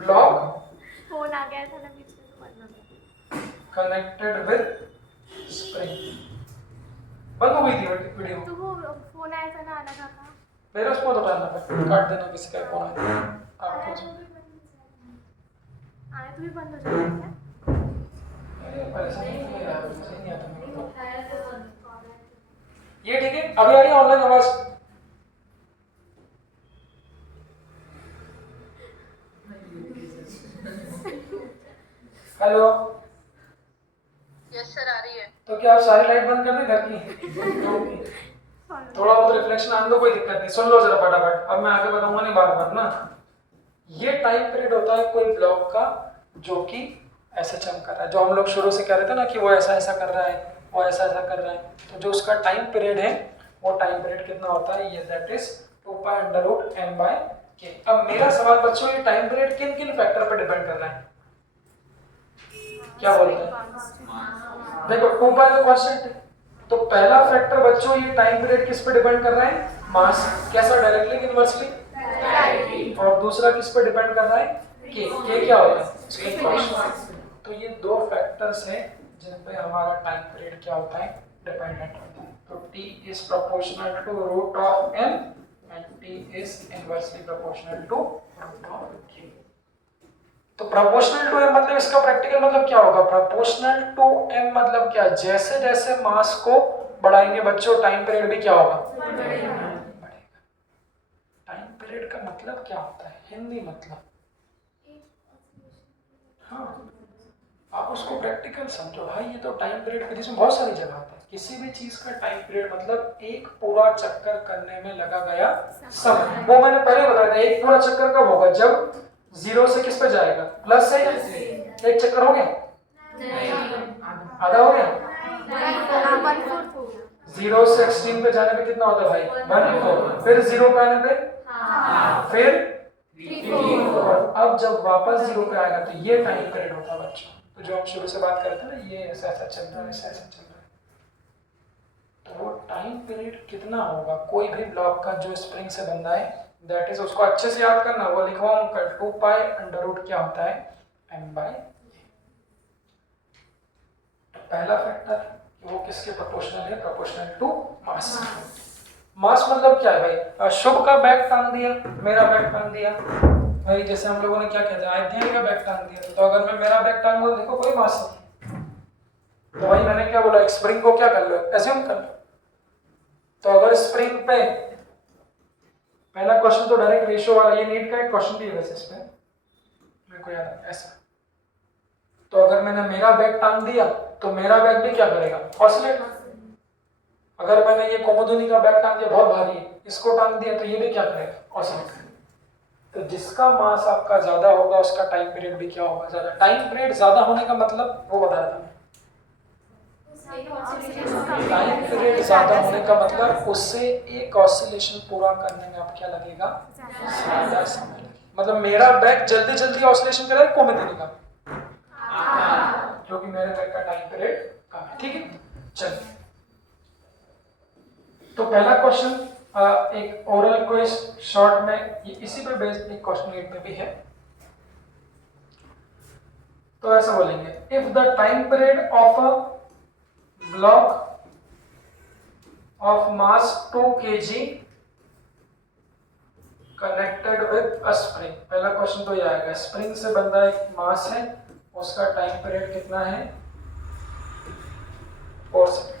Block phone आ गया था ना बीच में तो बंद हो गया। Connected with spring. बंद हो गई थी वीडियो। तो वो फोन आया था ना आना था का मेरे उसको तो डालना पड़ता, काट देना किसी का फोन है आपको। आए तो भी बंद हो जाएगा क्या? अरे परेशानी नहीं है यार, मुझे नहीं आता मेरे को। ये ठीक है, अभी आ रही है ऑनलाइन आवाज? हेलो। यस सर, आ रही है। तो क्या आप सारी लाइट बंद कर दें घर की? थोड़ा बहुत रिफ्लेक्शन आने दो, कोई दिक्कत नहीं। सुन लो जरा फटाफट, अब मैं आगे बताऊंगा नहीं बार बार ना। ये टाइम पीरियड होता है कोई ब्लॉक का जो कि ऐसे चमक रहा है, जो हम लोग शुरू से कह रहे थे ना कि वो ऐसा ऐसा कर रहा है, वो ऐसा ऐसा कर रहा है। तो जो उसका टाइम पीरियड है वो टाइम पीरियड कितना होता है, ये दैट इज 2π√n/k। अब मेरा सवाल बच्चों, ये टाइम पीरियड किन किन फैक्टर पर डिपेंड कर रहा है? क्या बोलते हैं? देखो 2π तो कांस्टेंट है, तो पहला फैक्टर बच्चों ये टाइम पीरियड किस पे डिपेंड कर रहा है? मास। कैसा? डायरेक्टली कि इनवर्सली? और दूसरा किस पे डिपेंड कर रहा है? के क्या होता है? Spring constant. तो ये दो फैक्टर्स हैं जिन पे हमारा टाइम पीरियड क्या होता है? डिपेंडेंट होता है। तो t is proportional to √n and t is inversely proportional to √k। तो प्रोपोर्शनल टू m मतलब इसका प्रैक्टिकल मतलब क्या होगा? प्रोपोर्शनल टू m मतलब क्या? जैसे जैसे मास को बढ़ाएंगे बच्चों, टाइम पीरियड भी क्या होगा? बढ़ेगा। टाइम पीरियड का मतलब क्या होता है? हिंदी मतलब, हाँ आप उसको प्रैक्टिकल समझो भाई। ये तो टाइम पीरियड के जिसमें बहुत सारी जगह है। किसी भी चीज का टाइम पीरियड मतलब एक पूरा चक्कर करने में लगा गया समय। वो मैंने पहले बताया था, एक पूरा चक्कर कब होगा? जब 0 से किस पे जाएगा? प्लस से। एक चक्कर हो गया? आधा हो गया? 0 से 16 पे जाने पे कितना होता है भाई? 1/4। फिर 0 पे आने पे फिर 3/4। अब जब वापस 0 पे आएगा तो ये टाइम पीरियड होता है बच्चों। तो जो हम शुरू से बात करते हैं ना, ये ऐसा ऐसा चल रहा है, ऐसा ऐसा चल रहा है, तो वो टाइम पीरियड कितना होगा? कोई भी ब्लॉक का जो स्प्रिंग से बंधा है, दैट इज, उसको अच्छे से याद करना। वो लिखवाऊं कल, 2π√, क्या होता है? m/a। पहला फैक्टर वो किसके प्रोपोर्शनल है? Proportional to mass. मास मतलब क्या है भाई? शुभ का बैग टांग दिया, मेरा बैग टांग दिया भाई। जैसे हम लोगों ने क्या कहते हैं, अध्ययन का बैग टांग दिया। तो अगर मैं मेरा बैग टांगूं, देखो कोई मास नहीं, तो भाई मैंने क्या बोला? स्प्रिंग को क्या कर लो? एज्यूम कर लो। तो अगर स्प्रिंग पे, पहला क्वेश्चन तो डायरेक्ट रेशियो वाला, ये नीट का एक क्वेश्चन भी है वैसे इस पे, मेरे को याद है ऐसा। तो अगर मैंने मेरा बैग टांग दिया तो मेरा बैग भी क्या करेगा? ऑसिलेट। अगर मैंने ये कोमोदुनी का बैग टांग दिया, बहुत भारी है, इसको टांग दिया, तो ये भी क्या करेगा? ऑसिलेट। तो जिसका मास आपका ज्यादा होगा उसका टाइम पीरियड भी क्या होगा? ज्यादा। टाइम पीरियड ज्यादा होने का मतलब वो बता रहा था, टाइम पीरियड ज्यादा होने का मतलब उससे एक ऑसिलेशन पूरा करने में आप क्या लगेगा? ज्यादा समय लगेगा। मतलब मेरा बैग जल्दी जल्दी ऑसिलेशन करेगा कोमोदुनी का, क्योंकि मेरे बैग का टाइम पीरियड कम है। ठीक है, चलिए। तो पहला क्वेश्चन एक ओरल क्विज शॉर्ट में, इसी पे बेस्ड एक क्वेश्चन नीट में भी है। तो ऐसा बोलेंगे, if the time period of a block of mass 2 kg connected with a spring. पहला क्वेश्चन तो ये आएगा, स्प्रिंग से बंधा एक मास है, उसका टाइम पीरियड कितना है? 4 सेकंड।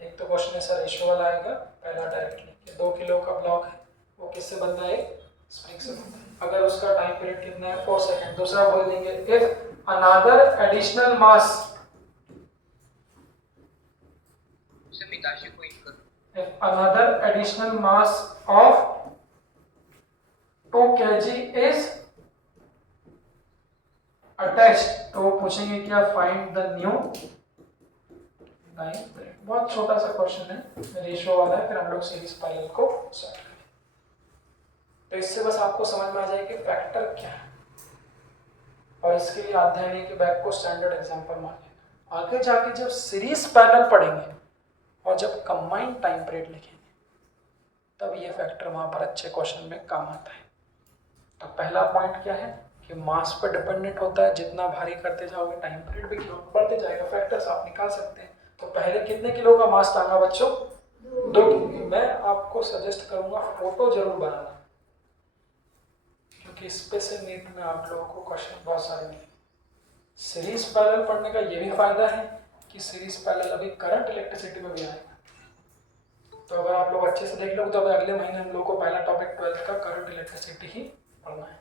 एक तो क्वेश्चन ऐसा रेशियो वाला आएगा, पहला डायरेक्टली 2 किलो का ब्लॉक है, वो किससे बंधा है? स्प्रिंग से बंधा है। अगर उसका टाइम पीरियड कितना है? 4 सेकंड। दूसरा बोल देंगे, if another additional mass, if another additional mass of 2 kg is attached, तो पूछेंगे क्या? Find the new time period. बहुत छोटा सा क्वेश्चन है, रेशियो वाला है, फिर हम लोग सीरीज पैरेलल को सॉल्व करेंगे। तो इससे बस आपको समझ में आ जाए कि फैक्टर क्या है, और इसके लिए अध्ययन के बैग को स्टैंडर्ड एग्जांपल मान लेना। आगे जाके जब सीरीज पैरेलल पढ़ेंगे और जब कंबाइंड टाइम पीरियड लिखेंगे, तब ये फैक्टर वहां पर अच्छे क्वेश्चन में काम आता है। तो पहला पॉइंट क्या है कि मास पर डिपेंडेंट होता है, जितना भारी करते जाओगे टाइम पीरियड भी बढ़ते जाएगा। फैक्टर्स आप निकाल सकते हैं। तो पहले कितने किलो का मास टांगा बच्चों? 2 किलो। मैं आपको सजेस्ट करूंगा फोटो जरूर बनाना, क्योंकि इस पे से नीट में आप लोगों को क्वेश्चन बहुत सारे मिले। सीरीज पैरेलल पढ़ने का ये भी फायदा है कि सीरीज पैरेलल अभी करंट इलेक्ट्रिसिटी में भी आएगा। तो अगर आप लोग अच्छे से देख लो तो अगले महीने हम लोग को पहला टॉपिक 12th का करंट इलेक्ट्रिसिटी ही पढ़ना है,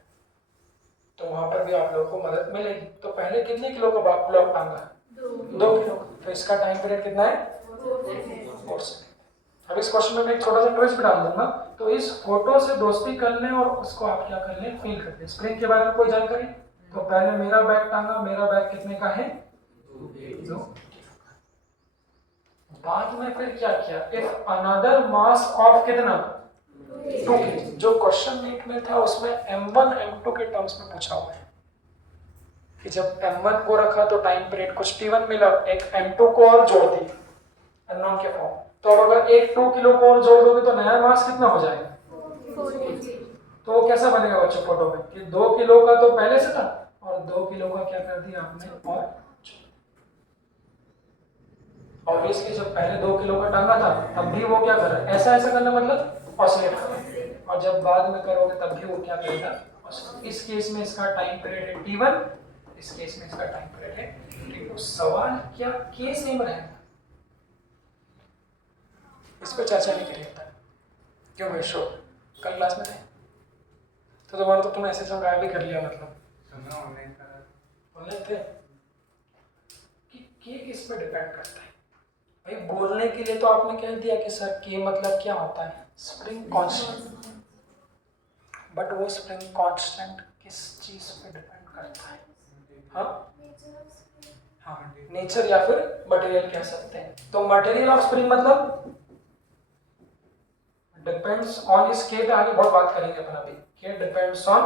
तो वहां पर भी आप लोगों को मदद मिलेगी। तो पहले कितने किलो का ब्लॉक टांगा? 2 किलो। तो इसका टाइम पीरियड कितना है? 4 सेकंड। अब इस क्वेश्चन में मैं एक छोटा सा ट्विस्ट भी डाल दूंगा। तो इस फोटो से दोस्ती कर लें और उसको आप क्या कर लें, फील कर लें। स्प्रिंग के बारे में कोई जानकारी? तो पहले मेरा बैग टांगा, मेरा बैग कितने का है? 2। बाद में फिर क्या किया? इफ अनदर मास ऑफ कितना? 2 kg। जो क्वेश्चन नीट में था उसमें m1 m2 के टर्म्स में पूछा हुआ है कि जब m1 को रखा तो टाइम पीरियड कुछ t1 मिला, एक m2 को और जोड़ दी अननोन के फॉर्म। तो अब अगर एक 2 किलो को और जोड़ दोगे तो नया मास कितना हो जाएगा? 4 kg। तो वो कैसा बनेगा बच्चों फोटो में कि 2 किलो का तो पहले से था और 2 किलो का क्या कर दिया आपने और ऑब्वियसली जब पहले 2 किलो का टांगा था तब भी वो क्या कर रहा है? ऐसा ऐसा करना मतलब ऑसिलेट कर रहा है, और जब बाद में करोगे तब भी वो क्या करेगा? इस केस में इसका टाइम पीरियड है t1, इस केस में इसका टाइम पीरियड है t2। सवाल क्या के सेम रहेगा? इस पर चर्चा नहीं करी होता। क्यों भाई? शो कल क्लास में थे तो दोबारा तो तुमने ऐसे गायब भी कर लिया, मतलब ऑनलाइन थे कि के किस पे डिपेंड करता है? भाई बोलने के लिए तो आपने कह दिया कि सर के मतलब क्या होता है? Spring constant. बट वो स्प्रिंग कांस्टेंट किस चीज पे डिपेंड करता है? हाँ हाँ, नेचर या फिर मटेरियल कह सकते हैं। तो मटेरियल ऑफ स्प्रिंग मतलब डिपेंड्स ऑन, इस के पे आगे बहुत बात करेंगे अपन अभी। के depends on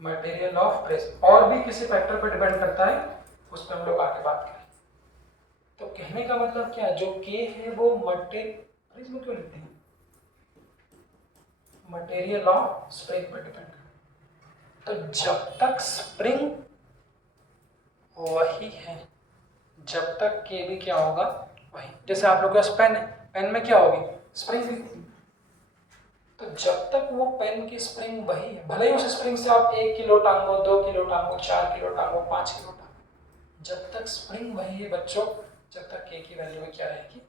material of press, और भी किसी फैक्टर पे डिपेंड करता है, उस पर हम लोग आगे बात करेंगे। तो कहने का मतलब क्या है? जो के है वो मटेरियल में क्यों लिखते हैं? मटेरियल ऑफ स्प्रिंग पर डिपेंड करता है। तो जब तक स्प्रिंग वही है, जब तक के भी क्या होगा? वही। जैसे आप लोग के पास पेन है, पेन में क्या होगी? स्प्रिंग। तो जब तक वो पेन की स्प्रिंग वही है, भले ही उस स्प्रिंग से आप 1 किलो टांगो, 2 किलो टांगो, 4 किलो टांगो, 5 किलो टांगो, जब तक स्प्रिंग वही है बच्चों, जब तक के की वैल्यू में क्या रहेगी?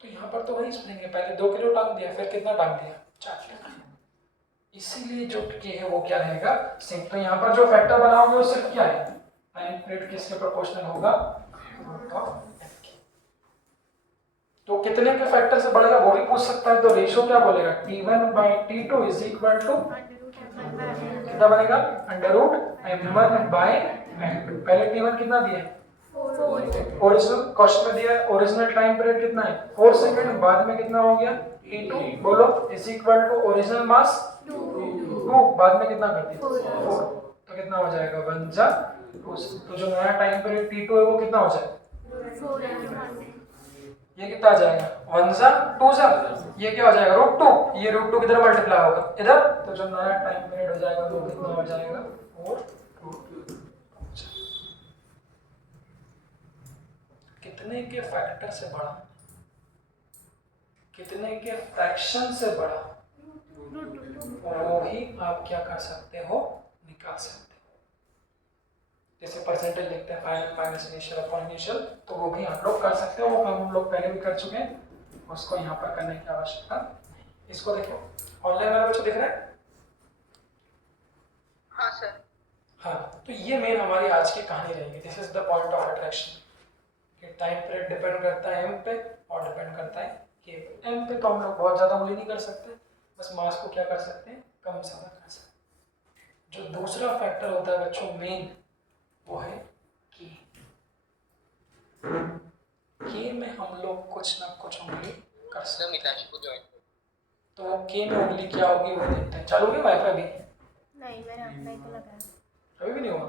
तो यहाँ पर तो वही स्प्रिंग है, पहले 2 किलो टांग दिया, फिर कितना टांग दिया? 4 किलो टांग दिया। इसीलिए जो के है वो क्या रहेगा? सेम। तो यहाँ पर जो फैक्टर बनाओगे वो सिर्फ क्या है? टाइम पीरियड किसके प्रोपोर्शनल होगा? रूट ऑफ एन के। तो कितने के फैक्टर से बढ़ेगा वो भी पूछ सकता है। तो रेशियो क्या बोलेगा? t1/t2 इज इक्वल टू कितना बनेगा? √m1/m2। पहले t1 कितना दिया है? ओरिजिनल कॉस्ट में दिया है। ओरिजिनल टाइम पीरियड कितना है? 4 सेकंड। बाद में कितना हो गया? t2 बोलो इज इक्वल टू ओरिजिनल मास 2, बाद में कितना कर दिया? 4। तो कितना हो जाएगा? 1 जा 2। तो जो नया टाइम पीरियड t2 है वो कितना हो जाएगा? ये कितना आ जाएगा? 1 जा 2 जा, ये क्या हो जाएगा? √2। ये √2 किधर मल्टीप्लाई होगा? इधर। तो जो नया टाइम पीरियड हो जाएगा वो कितना हो जाएगा? 4√2। कितने के फैक्टर से बढ़ा? कितने के फ्रैक्शन से बढ़ा? वो ही आप क्या कर सकते हो? निकाल सकते हो। जैसे परसेंटेज लिखते हैं, final minus initial upon initial, तो वो भी आप लोग कर सकते हो। वो काम हम लोग पहले भी कर चुके हैं, उसको यहाँ पर करने की आवश्यकता नहीं। इसको देखो, ऑनलाइन वाले बच्चों दिख रहा है? हाँ सर। हाँ, तो ये मेन हमारी आज की कहानी रहेगी। This is the point of attraction कि टाइम पीरियड डिपेंड करता है एम पे और डिपेंड करता है के पे। एम पे तो हम लोग बहुत ज़्यादा उंगली नहीं कर सकते, बस मास को क्या कर सकते हैं? कम ज़्यादा कर सकते हैं। जो दूसरा फैक्टर होता है बच्चों मेन, वो है के में हम लोग कुछ ना कुछ उंगली कर सकते हैं। तो वो के में उंगली क्या होगी वो देखते हैं। चालू हो गया वाईफाई भी? नहीं, मैंने अपना ही तो लगाया। अभी भी नहीं हुआ?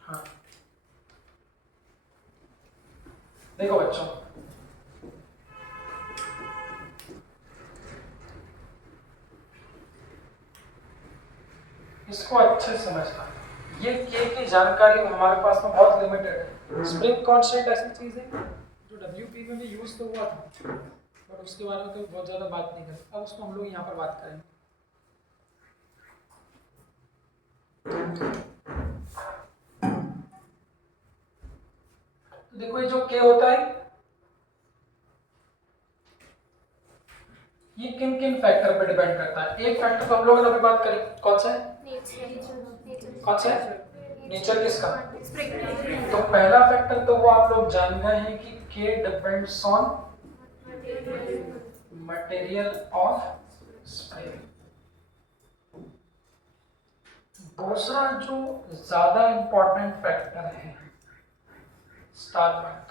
हाँ देखो बच्चों, इसको अच्छे से समझना। ये के की जानकारी हमारे पास में बहुत लिमिटेड है। स्प्रिंग कांस्टेंट ऐसी चीज है जो डब्ल्यूपी में भी यूज तो हुआ था, बट उसके बारे में तो बहुत ज़्यादा बात नहीं करें। अब उसको हम लोग यहाँ पर बात करेंगे। तो देखो ये जो के होता है ये किन किन फैक्टर पे डिपेंड करता है। एक फैक्टर तो हम लोगों ने अभी बात करी, कौन सा है? कौन सा है? नेचर किसका? तो पहला फैक्टर तो वो आप लोग जान गए हैं कि के depends on material of spring. दूसरा जो ज्यादा इंपॉर्टेंट फैक्टर है स्टार मार्क,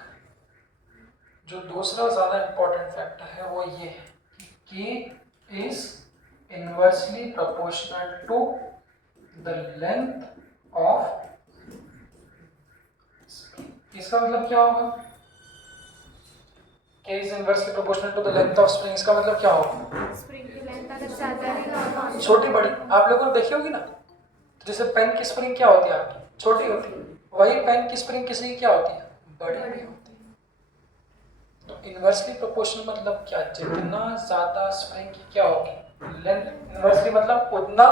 जो दूसरा ज्यादा इंपॉर्टेंट फैक्टर है वो ये है कि K is inversely proportional to the length of spring। इसका मतलब क्या होगा? K is inversely proportional to the length of spring, इसका मतलब क्या होगा? स्प्रिंग की लेंथ अगर ज्यादा है छोटी बड़ी आप लोगों ने देखी होगी ना। जैसे पेन की स्प्रिंग क्या होती है आपकी? छोटी होती है। वही पेन की स्प्रिंग किसी की क्या होती है? बड़ी होती है। तो इनवर्सली प्रोपोर्शनल मतलब क्या? जितना ज्यादा स्प्रिंग की क्या होगी लेंथ, इनवर्सली मतलब उतना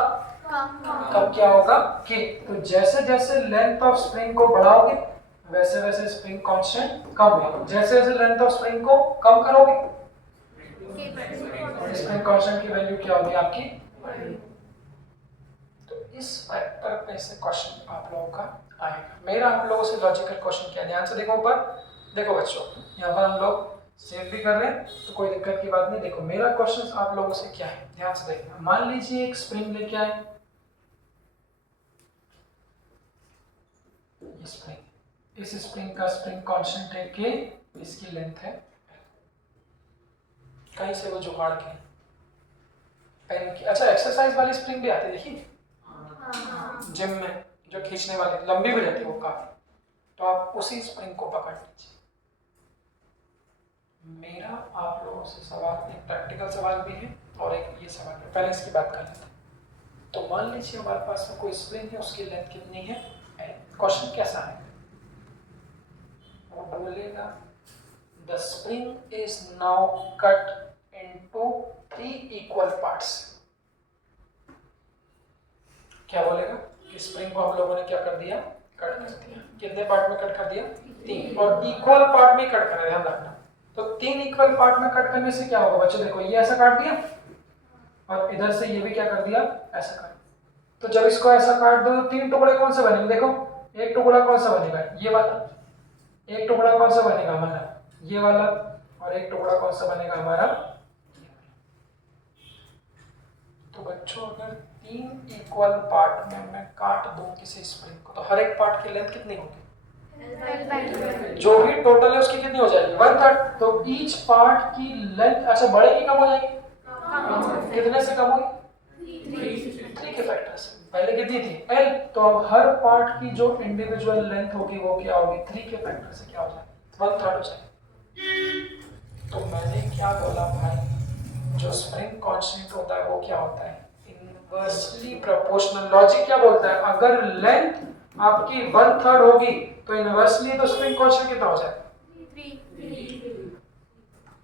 कम क्या होगा के। तो जैसे जैसे लेंथ ऑफ स्प्रिंग को बढ़ाओगे वैसे वैसे स्प्रिंग कांस्टेंट कम होगा। जैसे जैसे लेंथ ऑफ स्प्रिंग को कम करोगे स्प्रिंग कांस्टेंट की वैल्यू क्या होगी आपकी? तो इस फैक्टर पे से क्वेश्चन आप लोगों का आएगा। मेरा आप लोगों से लॉजिकल क्वेश्चन क्या है, ध्यान से देखो ऊपर। देखो बच्चों यहाँ पर हम लोग सेव भी कर रहे हैं तो कोई दिक्कत की बात नहीं। देखो मेरा क्वेश्चन आप लोगों से क्या है, ध्यान से देखना। मान लीजिए एक स्प्रिंग लेके आए, ये स्प्रिंग, इस स्प्रिंग का स्प्रिंग कांस्टेंट है के, इसकी लेंथ है, कहीं से वो जुगाड़ के पेन की। अच्छा एक्सरसाइज वाली स्प्रिंग भी आती है देखिए जिम में, जो खींचने वाली लंबी भी रहती है वो काफी, तो आप उसी स्प्रिंग को पकड़ लीजिए। मेरा आप लोगों से सवाल एक प्रैक्टिकल सवाल भी है और एक ये सवाल है, पहले इसकी बात कर लेते हैं। तो मान लीजिए हमारे पास में कोई स्प्रिंग है, उसकी लेंथ कितनी है? क्वेश्चन कैसा है वो बोलेगा the spring is now cut into 3 equal parts. क्या बोलेगा कि स्प्रिंग को हम लोगों ने क्या कर दिया? कट कर दिया। कितने पार्ट में कट कर दिया? 3, और इक्वल पार्ट में कट कर, ध्यान रखना। तो 3 इक्वल पार्ट में कट करने से क्या होगा बच्चों? देखो ये ऐसा काट दिया और इधर से ये भी क्या कर दिया? ऐसा काट। तो जब इसको ऐसा काट दो तो 3 टुकड़े कौन से बनेंगे? देखो एक टुकड़ा कौन सा बनेगा? ये वाला। एक टुकड़ा कौन सा बनेगा हमारा? ये वाला। और एक टुकड़ा कौन सा बनेगा हमारा? तो बच्चों अगर 3 इक्वल पार्ट में मैं काट दूं किसी स्प्रिंग को तो हर एक पार्ट की लेंथ कितनी होगी? जो भी टोटल है उसकी कितनी हो जाएगी? 1/3। तो ईच पार्ट की लेंथ अच्छा बढ़ेगी कम हो जाएगी? कितने से कम होगी? 3 के फैक्टर से। पहले कितनी थी? L। तो अब हर पार्ट की जो इंडिविजुअल लेंथ होगी वो क्या होगी? 3 के फैक्टर से क्या हो जाएगी? 1/3 हो जाएगी। तो मैंने क्या बोला भाई, जो स्प्रिंग कांस्टेंट होता है वो क्या होता है? Inversely proportional. लॉजिक क्या बोलता है? अगर लेंथ आपकी 1/3 होगी तो इनवर्सली तो स्प्रिंग कांस्टेंट कितना हो जाएगा? 3।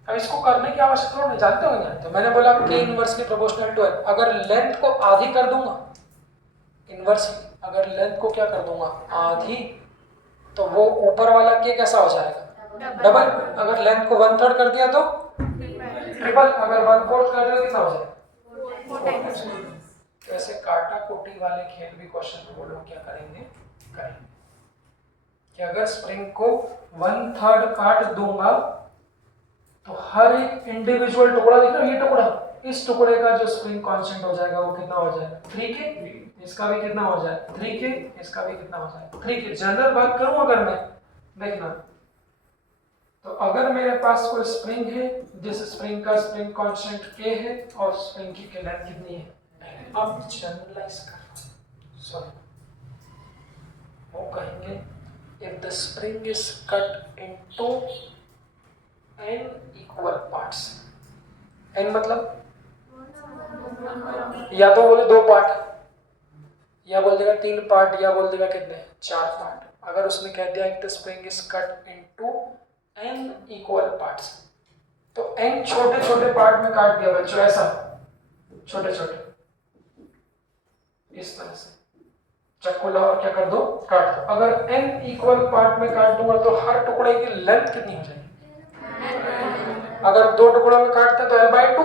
अब इसको करने की आवश्यकता नहीं, जानते हो नहीं? तो मैंने बोला कि इनवर्सली प्रोपोर्शनल टू L। अगर लेंथ को आधी कर दूंगा इनवर्सली, अगर लेंथ को क्या कर दूंगा? आधी, तो वो ऊपर वाला के कैसा हो जाएगा? डबल। अगर लेंथ को 1/3 कर दिया तो ट्रिपल। अगर 1/4 कर दिया तो कितना हो जाएगा? ऐसे काटा कोटी वाले खेल भी क्वेश्चन में वो लोग क्या करेंगे? कि अगर स्प्रिंग को 1/3 काट दूंगा तो हर एक इंडिविजुअल टुकड़ा, देख रहे हो ये टुकड़ा, इस टुकड़े का जो स्प्रिंग कांस्टेंट हो जाएगा वो कितना हो जाएगा? 3 के। इसका भी कितना हो जाएगा? 3 के। इसका भी कितना हो जाएगा? 3 के। जनरल बात करूं अगर मैं, देखना, तो अगर मेरे पास कोई स्प्रिंग है जिस स्प्रिंग का स्प्रिंग कांस्टेंट के है और स्प्रिंग की लेंथ कितनी है? अब जनरलाइज कर सुनो, वो कहेंगे if the spring is cut into n equal parts। n मतलब या तो बोले 2 पार्ट, या बोल देगा 3 पार्ट, या बोल देगा कितने 4 पार्ट। अगर उसने कह दिया the spring is cut into n equal parts, तो n छोटे छोटे पार्ट में काट दिया बच्चों, ऐसा छोटे छोटे इस तरह से चाकू लाओ और क्या कर दो, काट दो। अगर n इक्वल पार्ट में काट दूंगा तो हर टुकड़े की लेंथ कितनी हो जाएगी? अगर 2 टुकड़ों में काटते तो l/2,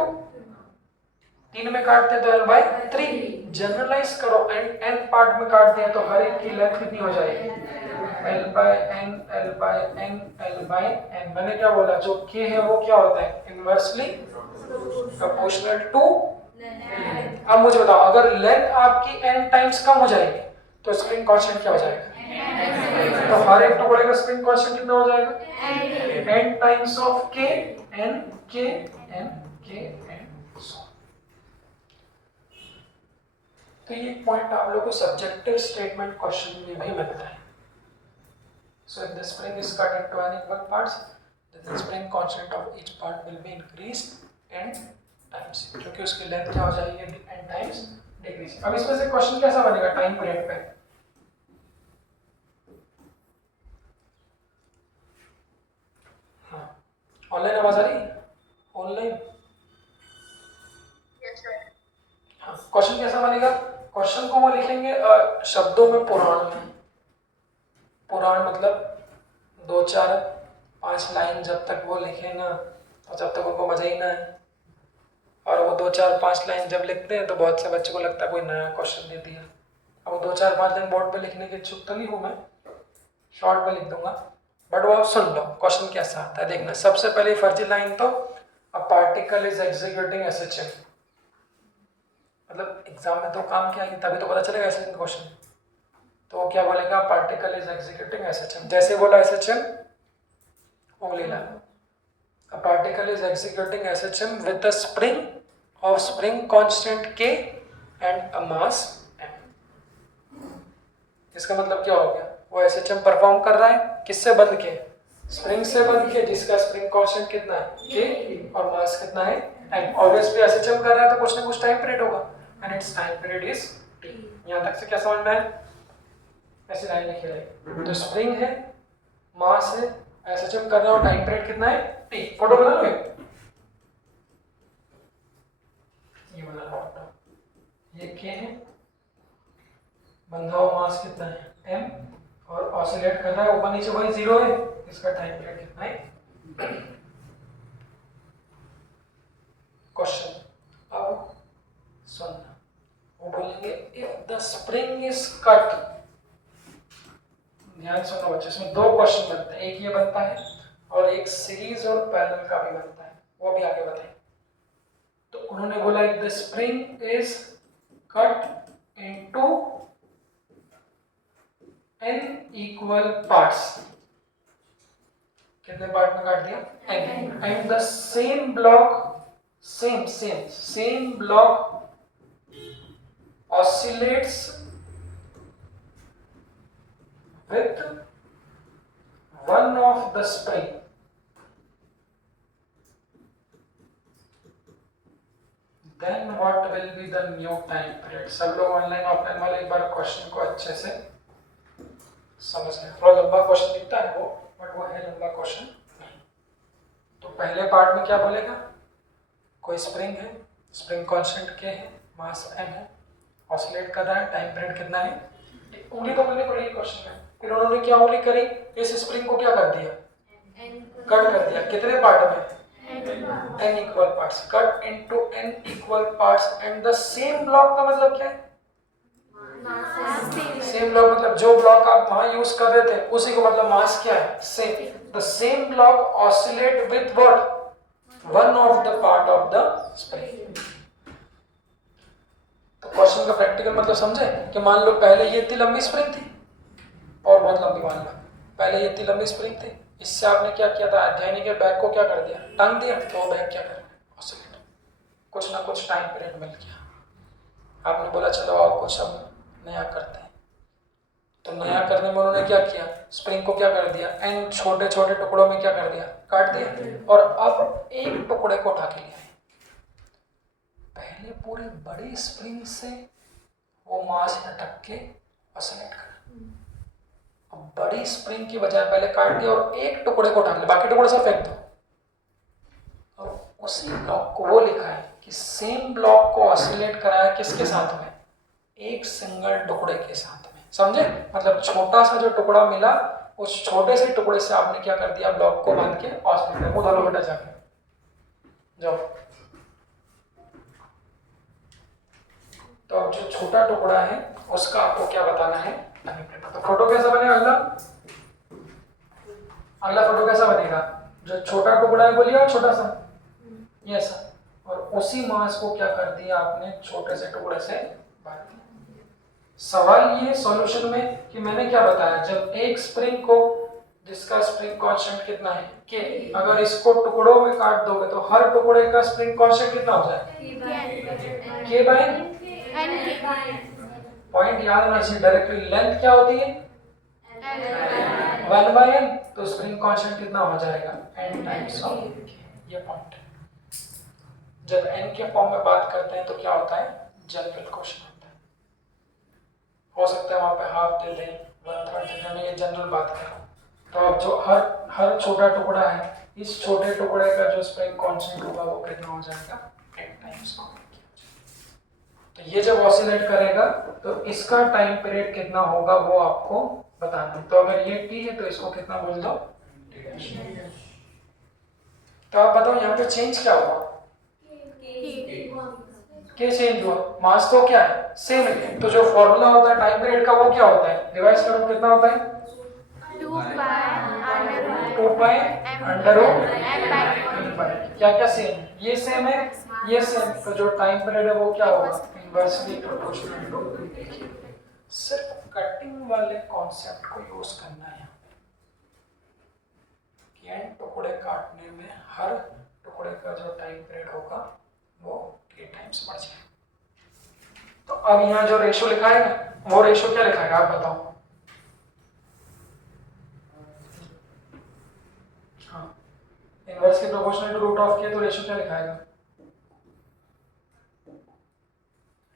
3 में काटते तो l/3। जनरलाइज करो, n पार्ट में काट दिया तो हर एक की लेंथ कितनी हो जाएगी? l/n l/n l/n। मैंने क्या बोला, जो k है वो क्या होता है? Inversely proportional to. अब मुझे बताओ, अगर लेंथ आपकी n टाइम्स कम हो जाएगी तो स्प्रिंग कांस्टेंट क्या हो जाएगा? तो हर एक टुकड़े का स्प्रिंग कांस्टेंट कितना हो जाएगा? n times of k, n k n k n so। तो ये पॉइंट आप लोगों को सब्जेक्टिव स्टेटमेंट क्वेश्चन में भी मिलता है। So if the spring is cut into n equal parts, then the spring constant of each part will be increased n times, क्योंकि उसकी लेंथ क्या हो जाएगी? n times decrease. अब इसमें से क्वेश्चन कैसा बनेगा टाइम पीरियड पे? हाँ, ऑनलाइन आवाज आ रही है? Online Yes, sir. हाँ, क्वेश्चन कैसा बनेगा? क्वेश्चन को वो लिखेंगे शब्दों में, पुराण में। पुराण मतलब 2 4 5 लाइन जब तक वो लिखे ना, तो जब तक उनको मजा ही ना है। और वो 2 4 5 लाइन जब लिखते हैं तो बहुत से बच्चों को लगता है कोई नया क्वेश्चन दे दिया। अब 2 4 5 लाइन बोर्ड पे लिखने की इच्छुक तो नहीं हूँ मैं, शॉर्ट में लिख दूंगा, बट वो आप सुन लो क्वेश्चन कैसा आता है। देखना, सबसे पहले फर्जी लाइन तो अ पार्टिकल इज एग्जीक्यूटिंग एसएचएम, मतलब एग्जाम में तो काम क्या है तभी तो पता चलेगा एसएचएम क्वेश्चन। तो क्या बोलेगा? Particle is executing SHM. जैसे बोला एसएचएम, उंगली ला, a particle is executing SHM with a spring of spring constant k and a mass m। इसका मतलब क्या हो गया? वो एसएचएम परफॉर्म कर रहा है किससे बंध के? स्प्रिंग से बंध के, जिसका स्प्रिंग कांस्टेंट कितना है? k और मास कितना है? m। ऑब्वियसली एसएचएम कर रहा है तो कुछ ना कुछ टाइम पीरियड होगा, and it's time period is t। यहां तक से क्या समझ में आया? ऐसे लाइन लिखी रहेगी, तो स्प्रिंग है, मास है, एसएचएम कर रहा है और टाइम पीरियड कितना है? t। फोटो बना लो, ये वाला फोटो, ये k है, बंधा हुआ मास कितना है? m, और ऑसिलेट कर रहा है ऊपर नीचे, वही 0 है, इसका टाइम पीरियड कितना है? क्वेश्चन अब सुनना, वो बोलेंगे if the spring is cut. ध्यान सुनो बच्चे, इसमें 2 क्वेश्चन बनते हैं, एक ये बनता है और एक सीरीज और पैरेलल का भी बनता है, वो भी आगे बताएं। तो उन्होंने बोला if the spring is cut into n equal parts, कितने पार्ट में काट दिया? n, and the same block, same block oscillates with one of the spring, then what will be the new time period? सब लोग online offline वाले एक बार question को अच्छे से समझ लें। थोड़ा लंबा क्वेश्चन दिखता है वो, बट वो है लंबा क्वेश्चन नहीं। तो पहले पार्ट में क्या बोलेगा? कोई स्प्रिंग है, स्प्रिंग कांस्टेंट k है, मास m है, ऑसिलेट कर रहा है, टाइम पीरियड कितना है? उंगली पकड़नी पड़ेगी क्वेश्चन में। फिर उन्होंने क्या उंगली करी? इस स्प्रिंग को क्या कर दिया? कट कर दिया। कितने पार्ट में? n equal parts, cut into n equal parts, and the same block का मतलब क्या है? सेम ब्लॉक मतलब जो ब्लॉक आप वहां यूज कर रहे थे उसी को मतलब मास क्या है? Same. The same block oscillate with what? One of the part of the spring. तो क्वेश्चन का प्रैक्टिकल मतलब समझे कि मान लो पहले ये इतनी लंबी स्प्रिंग थी और बहुत लंबी, मान लो पहले ये इतनी लंबी स्प्रिंग थी, इससे आपने क्या किया था? अध्ययनी के बैग को क्या कर दिया? टांग दिया, तो वो बैग क्या कर रहा है? ऑसिलेट। कुछ ना कुछ टाइम पीरियड मिल गया, आपने बोला चलो आओ कुछ अब नया करते हैं। तो नया करने में उन्होंने क्या किया? स्प्रिंग को क्या कर दिया? n छोटे छोटे टुकड़ों में क्या कर दिया? काट दिया, और अब एक टुकड़े को उठा के लिया। पहले पूरे बड़े स्प्रिंग से वो मास अटक के ऑसिलेट करे। अब बड़ी स्प्रिंग की बजाय पहले काट दिया और एक टुकड़े को उठा ले, बाकी टुकड़े सब फेंक दो। और उसी ब्लॉक को वो लिखा है कि सेम ब्लॉक को ऑसिलेट कराया किसके साथ में, एक सिंगल टुकड़े के साथ में। समझे? मतलब छोटा सा जो टुकड़ा मिला, उस छोटे से टुकड़े से आपने क्या कर दिया, ब्लॉक को बांध के ऑसिलेट। उधर लो बेटा जाके जाओ। तो अब जो छोटा टुकड़ा है उसका आपको क्या बताना है, तो फोटो कैसा बनेगा अगला फोटो कैसा बनेगा, जो छोटा टुकड़ा है बोलिए और छोटा सा ये ऐसा, और उसी मास को क्या कर दिया आपने, छोटे से टुकड़े से बांध दिया। सवाल ये सॉल्यूशन में कि मैंने क्या बताया, जब एक स्प्रिंग को जिसका स्प्रिंग कांस्टेंट कितना है के, अगर इसको टुकड़ों में काट दोगे तो हर टुकड़े का स्प्रिंग कांस्टेंट कितना हो जाएगा, के बाय पॉइंट याद होना चाहिए। डायरेक्टली लेंथ क्या होती है 1 बाय n, तो स्प्रिंग कांस्टेंट कितना हो जाएगा n टाइम्स ऑफ k। ये पॉइंट है। जब n के फॉर्म में बात करते हैं तो क्या होता है, जनरल क्वेश्चन होता है। हो सकता है वहां पे हाफ दे दें, 1/3 दे दें, मैं ये जनरल बात कर रहा हूँ। तो अब जो हर छोटा टुकड़ा है, इस छोटे टुकड़े का जो स्प्रिंग कांस्टेंट होगा वो कितना हो जाएगा, n टाइम्स ऑफ। तो ये जब ऑसिलेट करेगा तो इसका टाइम पीरियड कितना होगा वो आपको बताना है। तो अगर ये t है तो इसको कितना बोल दो, तो आप बताओ यहाँ पे चेंज क्या हुआ, क्या चेंज हुआ, मास तो क्या है सेम है। तो जो फॉर्मूला होता है टाइम पीरियड का वो क्या होता है, रिवाइज करो कितना होता है, 2 पाई अंडर रूट m/2। क्या क्या सेम है, ये सेम है, ये सेम। तो जो टाइम पीरियड है वो क्या होगा, इनवर्सली प्रोपोर्शनल टू। देखिए सिर्फ कटिंग वाले कॉन्सेप्ट को यूज करना है कि एन टुकड़े काटने में हर टुकड़े का जो टाइम पीरियड होगा वो k टाइम्स बढ़ जाए। तो अब यहाँ जो रेशो लिखा है ना, वो रेशो क्या लिखा है आप बताओ। हाँ, inversely proportional to root of k, तो रेशो क्या लिखाएगा,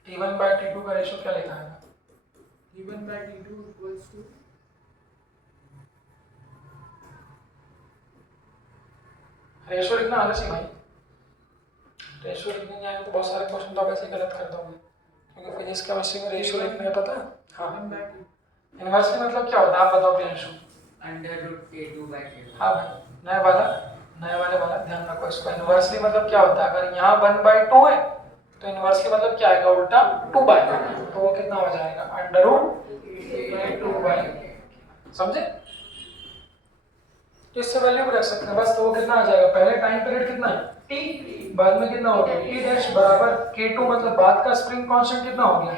T1 by T2 का रेशो क्या लिखा है, T1 by T2 equals to ratio लिखना आना चाहिए भाई। रेशो लिखने जाएंगे तो बहुत सारे क्वेश्चन तो आप ऐसे गलत कर दोगे, क्योंकि फिजिक्स केमिस्ट्री में रेशो लिखने का पता है। हाँ, इनवर्सली मतलब क्या होता है आप बताओ प्रियांशु। √k2/k2। हाँ भाई, नए वाला ध्यान रखो इसको। इनवर्सली मतलब क्या होता है, अगर यहाँ 1/2 है तो इनवर्सली मतलब क्या आएगा, उल्टा 2/2। तो वो कितना हो जाएगा, √2/k। समझे? तो इससे वैल्यू भी रख सकते हैं बस। तो वो कितना आ जाएगा, पहले टाइम पीरियड कितना है t, बाद में कितना हो गया t डैश बराबर k2, मतलब बाद का स्प्रिंग कांस्टेंट कितना हो गया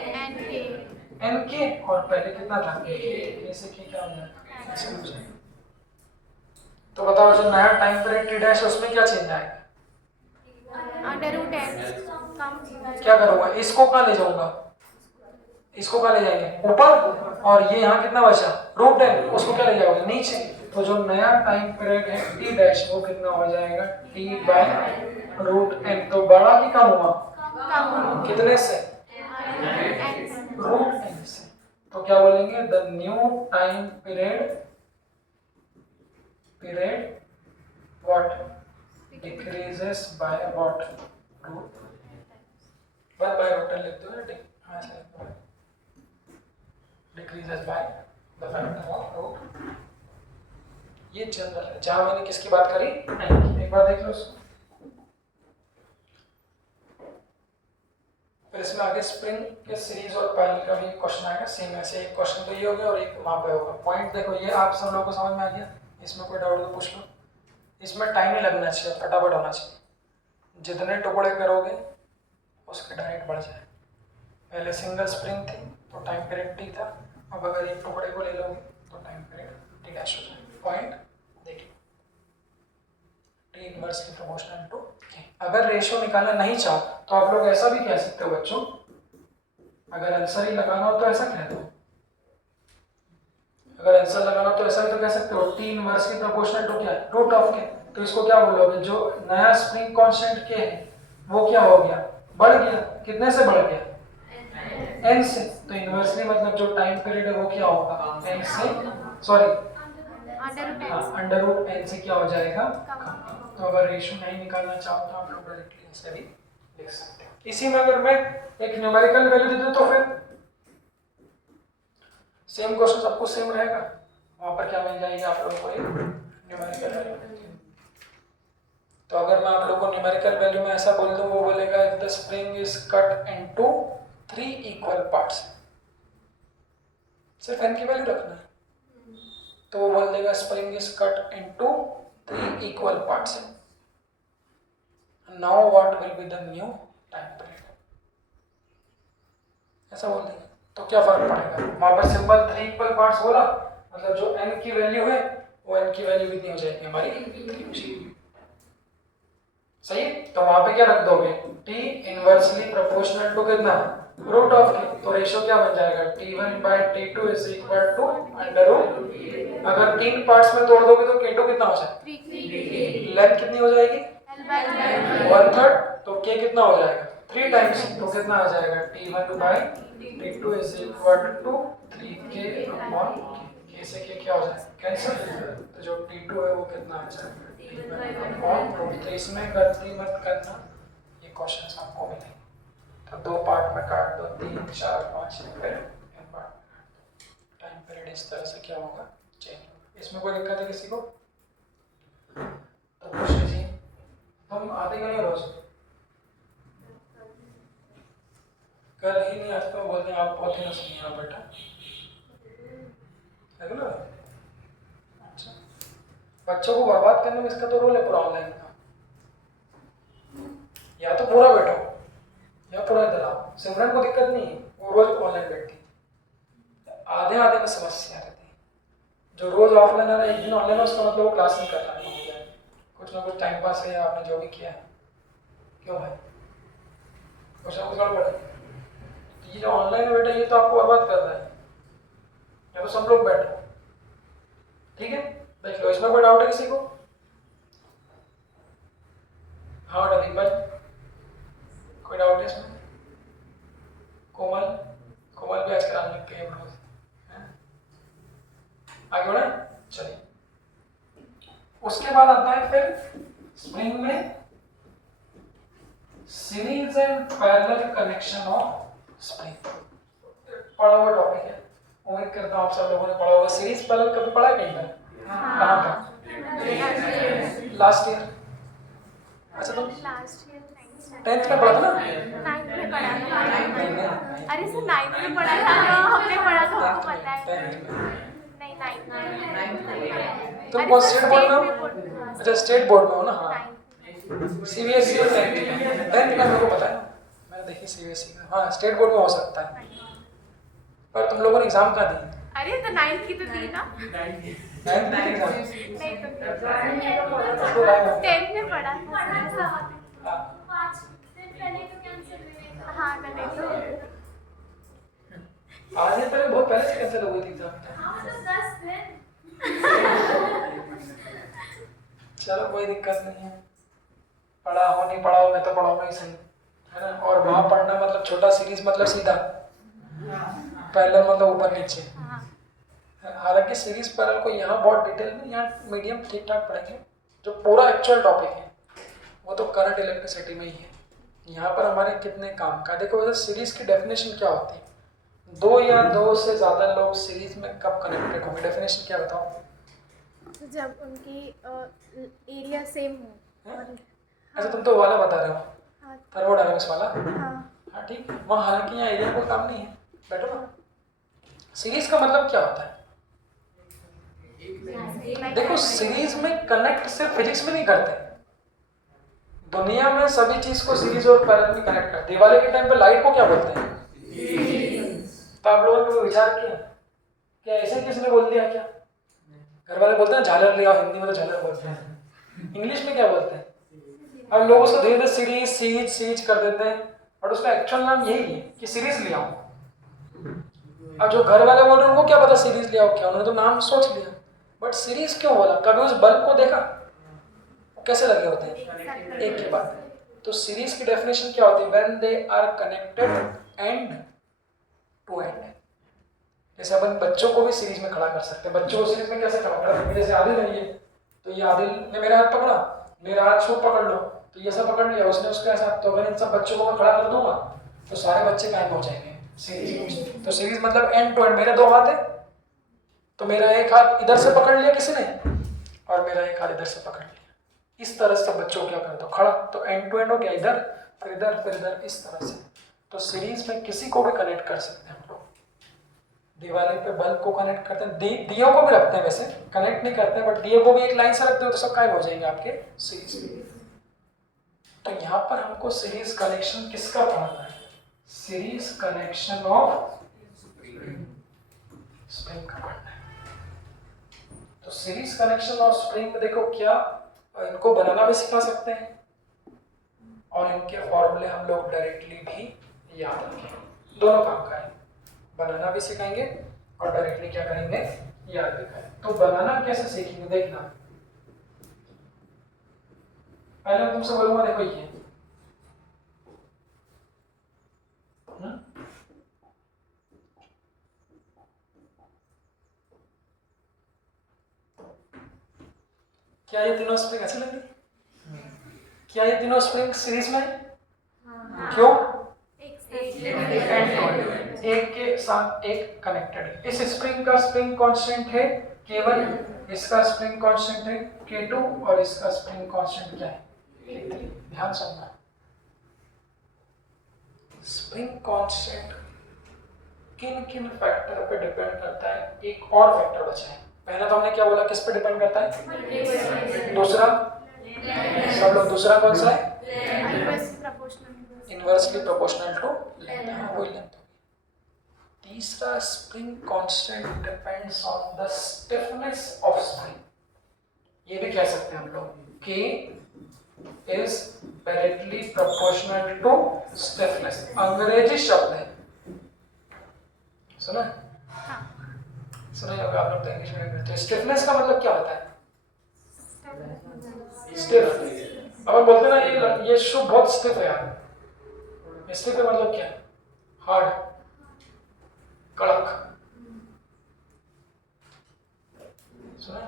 nk, और पहले कितना था k से k क्या हो जाएगा, ऐसे हो जाएगा। तो बताओ जो नया टाइम पीरियड t डैश है उसमें क्या चेंज आएगा, क्या करूंगा, इसको कहाँ ले जाऊंगा, इसको कहाँ ले जाएंगे ऊपर, और ये यहाँ कितना बचा √n, उसको क्या ले जाओगे नीचे। तो जो नया टाइम पीरियड है t डैश वो कितना हो जाएगा t/√n। तो बड़ा की कम हुआ, कितने से, √n से। तो क्या बोलेंगे, the new time period what decreases by what, √1/√n लिख दो ना, हाँ ऐसे लिख दो, decreases by the factor of √। ये जनरल है, जहां मैंने किसकी बात करी नहीं, एक बार देख लो उसको। फिर इसमें आगे स्प्रिंग के सीरीज और पैरेलल का भी क्वेश्चन आएगा सेम ऐसे। एक क्वेश्चन तो ये हो गया और एक वहां पे होगा। पॉइंट देखो, ये आप सब लोगों को समझ में आ गया, इसमें कोई डाउट तो पूछ लो। इसमें टाइम ही लगना चाहिए, फटाफट होना चाहिए। जितने टुकड़े करोगे उसके डायरेक्ट बढ़ जाए। पहले सिंगल स्प्रिंग थी तो टाइम पीरियड टी था, अब अगर एक टुकड़े को ले लोगे तो टाइम पीरियड टी डैश हो जाए। पॉइंट देखिए, t inversely proportional to k। अगर रेशियो निकालना नहीं चाहो तो आप लोग ऐसा भी कह सकते हो बच्चों, अगर आंसर ही लगाना हो तो ऐसा कह दो, अगर आंसर लगाना हो तो ऐसा भी तो कह सकते हो, टी इनवर्सली प्रोपोर्शनल टू क्या है, √k। तो इसको क्या बोलोगे, जो नया स्प्रिंग कांस्टेंट k है वो क्या हो गया, बढ़ गया, कितने से बढ़ गया n से, तो इनवर्सली मतलब जो टाइम पीरियड है वो क्या होगा, n से, सॉरी अंडर रूट n से क्या हो जाएगा कम। तो अगर रेशियो नहीं निकालना चाहो तो आप लोग डायरेक्टली ऐसे भी लिख सकते हो। इसी में अगर मैं एक न्यूमेरिकल वैल्यू दे दूं तो फिर सेम क्वेश्चन सबको सेम रहेगा, वहां पर क्या मिल जाएगी आप लोगों को एक न्यूमेरिकल वैल्यू। तो अगर मैं आप लोगों को न्यूमेरिकल वैल्यू में ऐसा बोल दूं, वो बोलेगा if the spring is cut into 3 equal parts, सिर्फ n की वैल्यू रखना है, तो वो बोल देगा spring is cut into 3 equal parts, now what will be the new time period, ऐसा बोल देगा। तो क्या फर्क पड़ेगा, वहां पर सिंपल 3 इक्वल पार्ट्स बोला, मतलब जो n की वैल्यू है वो n की वैल्यू कितनी हो जाएगी हमारी, सही। तो वहां पे क्या रख दोगे, t इनवर्सली प्रोपोर्शनल टू कितना, रूट ऑफ k, तो रेशियो क्या बन जाएगा t1/t2 is equal to under root, अगर 3 पार्ट्स में तोड़ दोगे तो k2 कितना हो जाएगा, लेंथ कितनी हो जाएगी 1/3, तो k कितना हो जाएगा 3 टाइम्स, तो कितना आ जाएगा t1/t2 is equal to 3k upon k से k क्या हो जाएगा कैंसिल, तो जो t2 है वो कितना आ जाएगा t1/रूट। तो इसमें गलती मत करना, ये क्वेश्चंस आपको मिलेंगे, तो 2 पार्ट में काट दो, 3 4 5 फिर टाइम पीरियड इस तरह से क्या होगा चेंज होगा। इसमें कोई दिक्कत है किसी को, तो पूछ लीजिए। तुम आते क्यों नहीं रोज, कल ही नहीं आज तो बोलते हैं आप बहुत ही ना सुनिए बेटा, रेगुलर। अच्छा, बच्चों को बर्बाद करने में इसका तो रोल है पूरा ऑनलाइन का, या तो पूरा बैठो या पूरा इधर आओ। सिमरन को दिक्कत नहीं है, वो रोज ऑनलाइन बैठती, आधे आधे में समस्या रहती है। जो रोज ऑफलाइन आ रहा है एक दिन ऑनलाइन है, उसका मतलब वो क्लास नहीं कर रहा है, कुछ ना कुछ टाइम पास है, आपने जो भी किया है। क्यों भाई, कुछ ना कुछ गड़बड़ है। ये जो ऑनलाइन बैठा है ये तो आपको बर्बाद कर रहा है, या तो सब लोग बैठो, ठीक है। देख लो, इसमें कोई डाउट है किसी को? हाँ डलीप भाई, कोई डाउट है इसमें? कोमल, कोमल भी आज कराने लग गई है रोज, आगे बढ़े चलिए। उसके बाद आता है फिर स्प्रिंग में series and parallel connection of spring, पढ़ा हुआ टॉपिक है, उम्मीद करता हूँ आप सब लोगों ने पढ़ा होगा। सीरीज पैरेलल कभी पढ़ा है कहीं पर? कहाँ पर? Last year. अच्छा, तुम लास्ट ईयर 10th में पढ़ा था ना? 9th में पढ़ा था। नहीं, अरे सर 9th में पढ़ा था, तो हमने पढ़ा था, हमको पता है। 10th में। नहीं 9th तुम कौन स्टेट बोर्ड में हो? अच्छा स्टेट बोर्ड में हो ना? हाँ, सीबीएसई और 10th का मेरे को पता है, मैंने देखी सीबीएसई में। हाँ स्टेट बोर्ड में हो सकता है, पर तुम लोगों ने एग्जाम कहाँ दिए? अरे तो 9th की तो दी ना? 9th में एग्जाम? नहीं तो उसको लाए हो? 10th में पढ़ा था। हाँ। 5 दिन पहले तो कैंसिल हुई था। हाँ नहीं तो 5 दिन पहले, बहुत पहले से कैंसिल हो गई थी एग्जाम। हाँ मतलब 10 दिन। चलो कोई दिक्कत नहीं है, पढ़ा हो नहीं पढ़ा हो, मैं तो पढ़ाऊंगा ही सही, है ना। और वहाँ पढ़ना मतलब छोटा सीरीज मतलब सीधा, पैरेलल मतलब ऊपर नीचे। हालांकि सीरीज पैरेलल को यहाँ बहुत डिटेल में, यहाँ मीडियम ठीक ठाक पढ़ेंगे। जो पूरा एक्चुअल टॉपिक है वो तो करंट इलेक्ट्रिसिटी में ही है। यहाँ पर हमारे कितने काम का देखो, वैसे सीरीज की डेफिनेशन क्या होती है, 2 या 2 से ज़्यादा लोग सीरीज में कब कनेक्टेड होंगे, डेफिनेशन क्या बताओ? तो जब उनकी एरिया सेम हो। अच्छा तुम तो वाला बता रहे हो, हाँ थर्मोडायनामिक्स वाला। हाँ हाँ ठीक है, वहाँ हालांकि यहाँ एरिया को काम नहीं है, बैठो ना। सीरीज का मतलब क्या होता है? देखो सीरीज में कनेक्ट सिर्फ फिजिक्स में नहीं करते, दुनिया में सभी चीज को सीरीज और पैरेलल में कनेक्ट करते। दिवाली के टाइम पे लाइट को क्या बोलते हैं? तो आप लोगों ने विचार किया क्या ऐसे किसने बोल दिया क्या? घर वाले बोलते हैं झालर ले आओ, हिंदी में तो झालर बोलते हैं, इंग्लिश में क्या बोलते हैं? अब लोग उसको धीरे धीरे सीरीज सीज सीज कर देते हैं, और उसका एक्चुअल नाम यही है कि सीरीज ले आओ। अब जो घर वाले बोल रहे हैं उनको क्या पता सीरीज ले आओ क्या, उन्होंने तो नाम सोच लिया, बट सीरीज क्यों बोला? कभी उस बल्ब को देखा वो कैसे लगे होते हैं एक के बाद? तो सीरीज की डेफिनेशन क्या होती है? When they are connected end to end है। जैसे अपन बच्चों को भी सीरीज में खड़ा कर सकते हैं। बच्चों को सीरीज में कैसे खड़ा कर सकते हैं? जैसे आदिल है ये, तो ये आदिल ने मेरा हाथ पकड़ा, मेरा हाथ छू पकड़ लो, तो ये सब पकड़ लिया, उसने उसके साथ, तो अगर इन सब बच्चों को मैं खड़ा कर दूंगा तो सारे बच्चे कहाँ पहुंच जाएंगे? सीरीज में। तो सीरीज मतलब एंड टू एंड। मेरे दो हाथ है, तो मेरा एक हाथ इधर से पकड़ लिया किसी ने और मेरा एक हाथ इधर से पकड़ लिया, इस तरह से बच्चों को क्या कर दो खड़ा, तो एंड टू एंड हो गया। इधर फिर इधर फिर इधर, इस तरह से। तो सीरीज में किसी को भी कनेक्ट कर सकते हैं हम लोग। दिवाली पे बल्ब को कनेक्ट करते हैं, दियो को भी रखते हैं, वैसे कनेक्ट नहीं करते हैं, बट दियो को भी एक लाइन से रखते हो तो सब गायब हो जाएंगे आपके सीरीज में। तो यहाँ पर हमको सीरीज कनेक्शन किसका पढ़ना है? सीरीज कनेक्शन ऑफ स्प्रिंग का पढ़ना है। तो सीरीज कनेक्शन ऑफ स्प्रिंग में देखो क्या, इनको बनाना भी सिखा सकते हैं और इनके फॉर्मूले हम लोग डायरेक्टली भी याद रखेंगे। दोनों काम करेंगे, बनाना भी सिखाएंगे और डायरेक्टली क्या करेंगे? याद भी करेंगे। तो बनाना कैसे सीखेंगे देखना। पहले तुमसे बोलूंगा, देखो ये क्या ये तीनों स्प्रिंग अच्छी लग रही? क्या ये तीनों स्प्रिंग सीरीज में है? क्यों? एक के साथ एक कनेक्टेड है। इस स्प्रिंग का स्प्रिंग कांस्टेंट है K1, इसका स्प्रिंग कांस्टेंट है K2 और इसका स्प्रिंग कांस्टेंट क्या है? K3। ध्यान सुनना, स्प्रिंग कांस्टेंट किन किन फैक्टर पे डिपेंड करता है? एक और फैक्टर बचा है। पहला तो हमने क्या बोला, किस पे डिपेंड करता है? दूसरा, सब लोग दूसरा कौन सा है? Inversely proportional to length. तीसरा, spring constant depends on the stiffness of spring. ये भी कह सकते हैं हम लोग, K is directly proportional to stiffness. अंग्रेजी शब्द है, सुना सुना होगा आप लोग तो इंग्लिश में। तो स्टिफनेस का मतलब क्या होता है? स्टिफ। अब बोलते ना ये शू बहुत स्टिफ है यार, स्टिफ का मतलब क्या? हार्ड, कड़क। सुना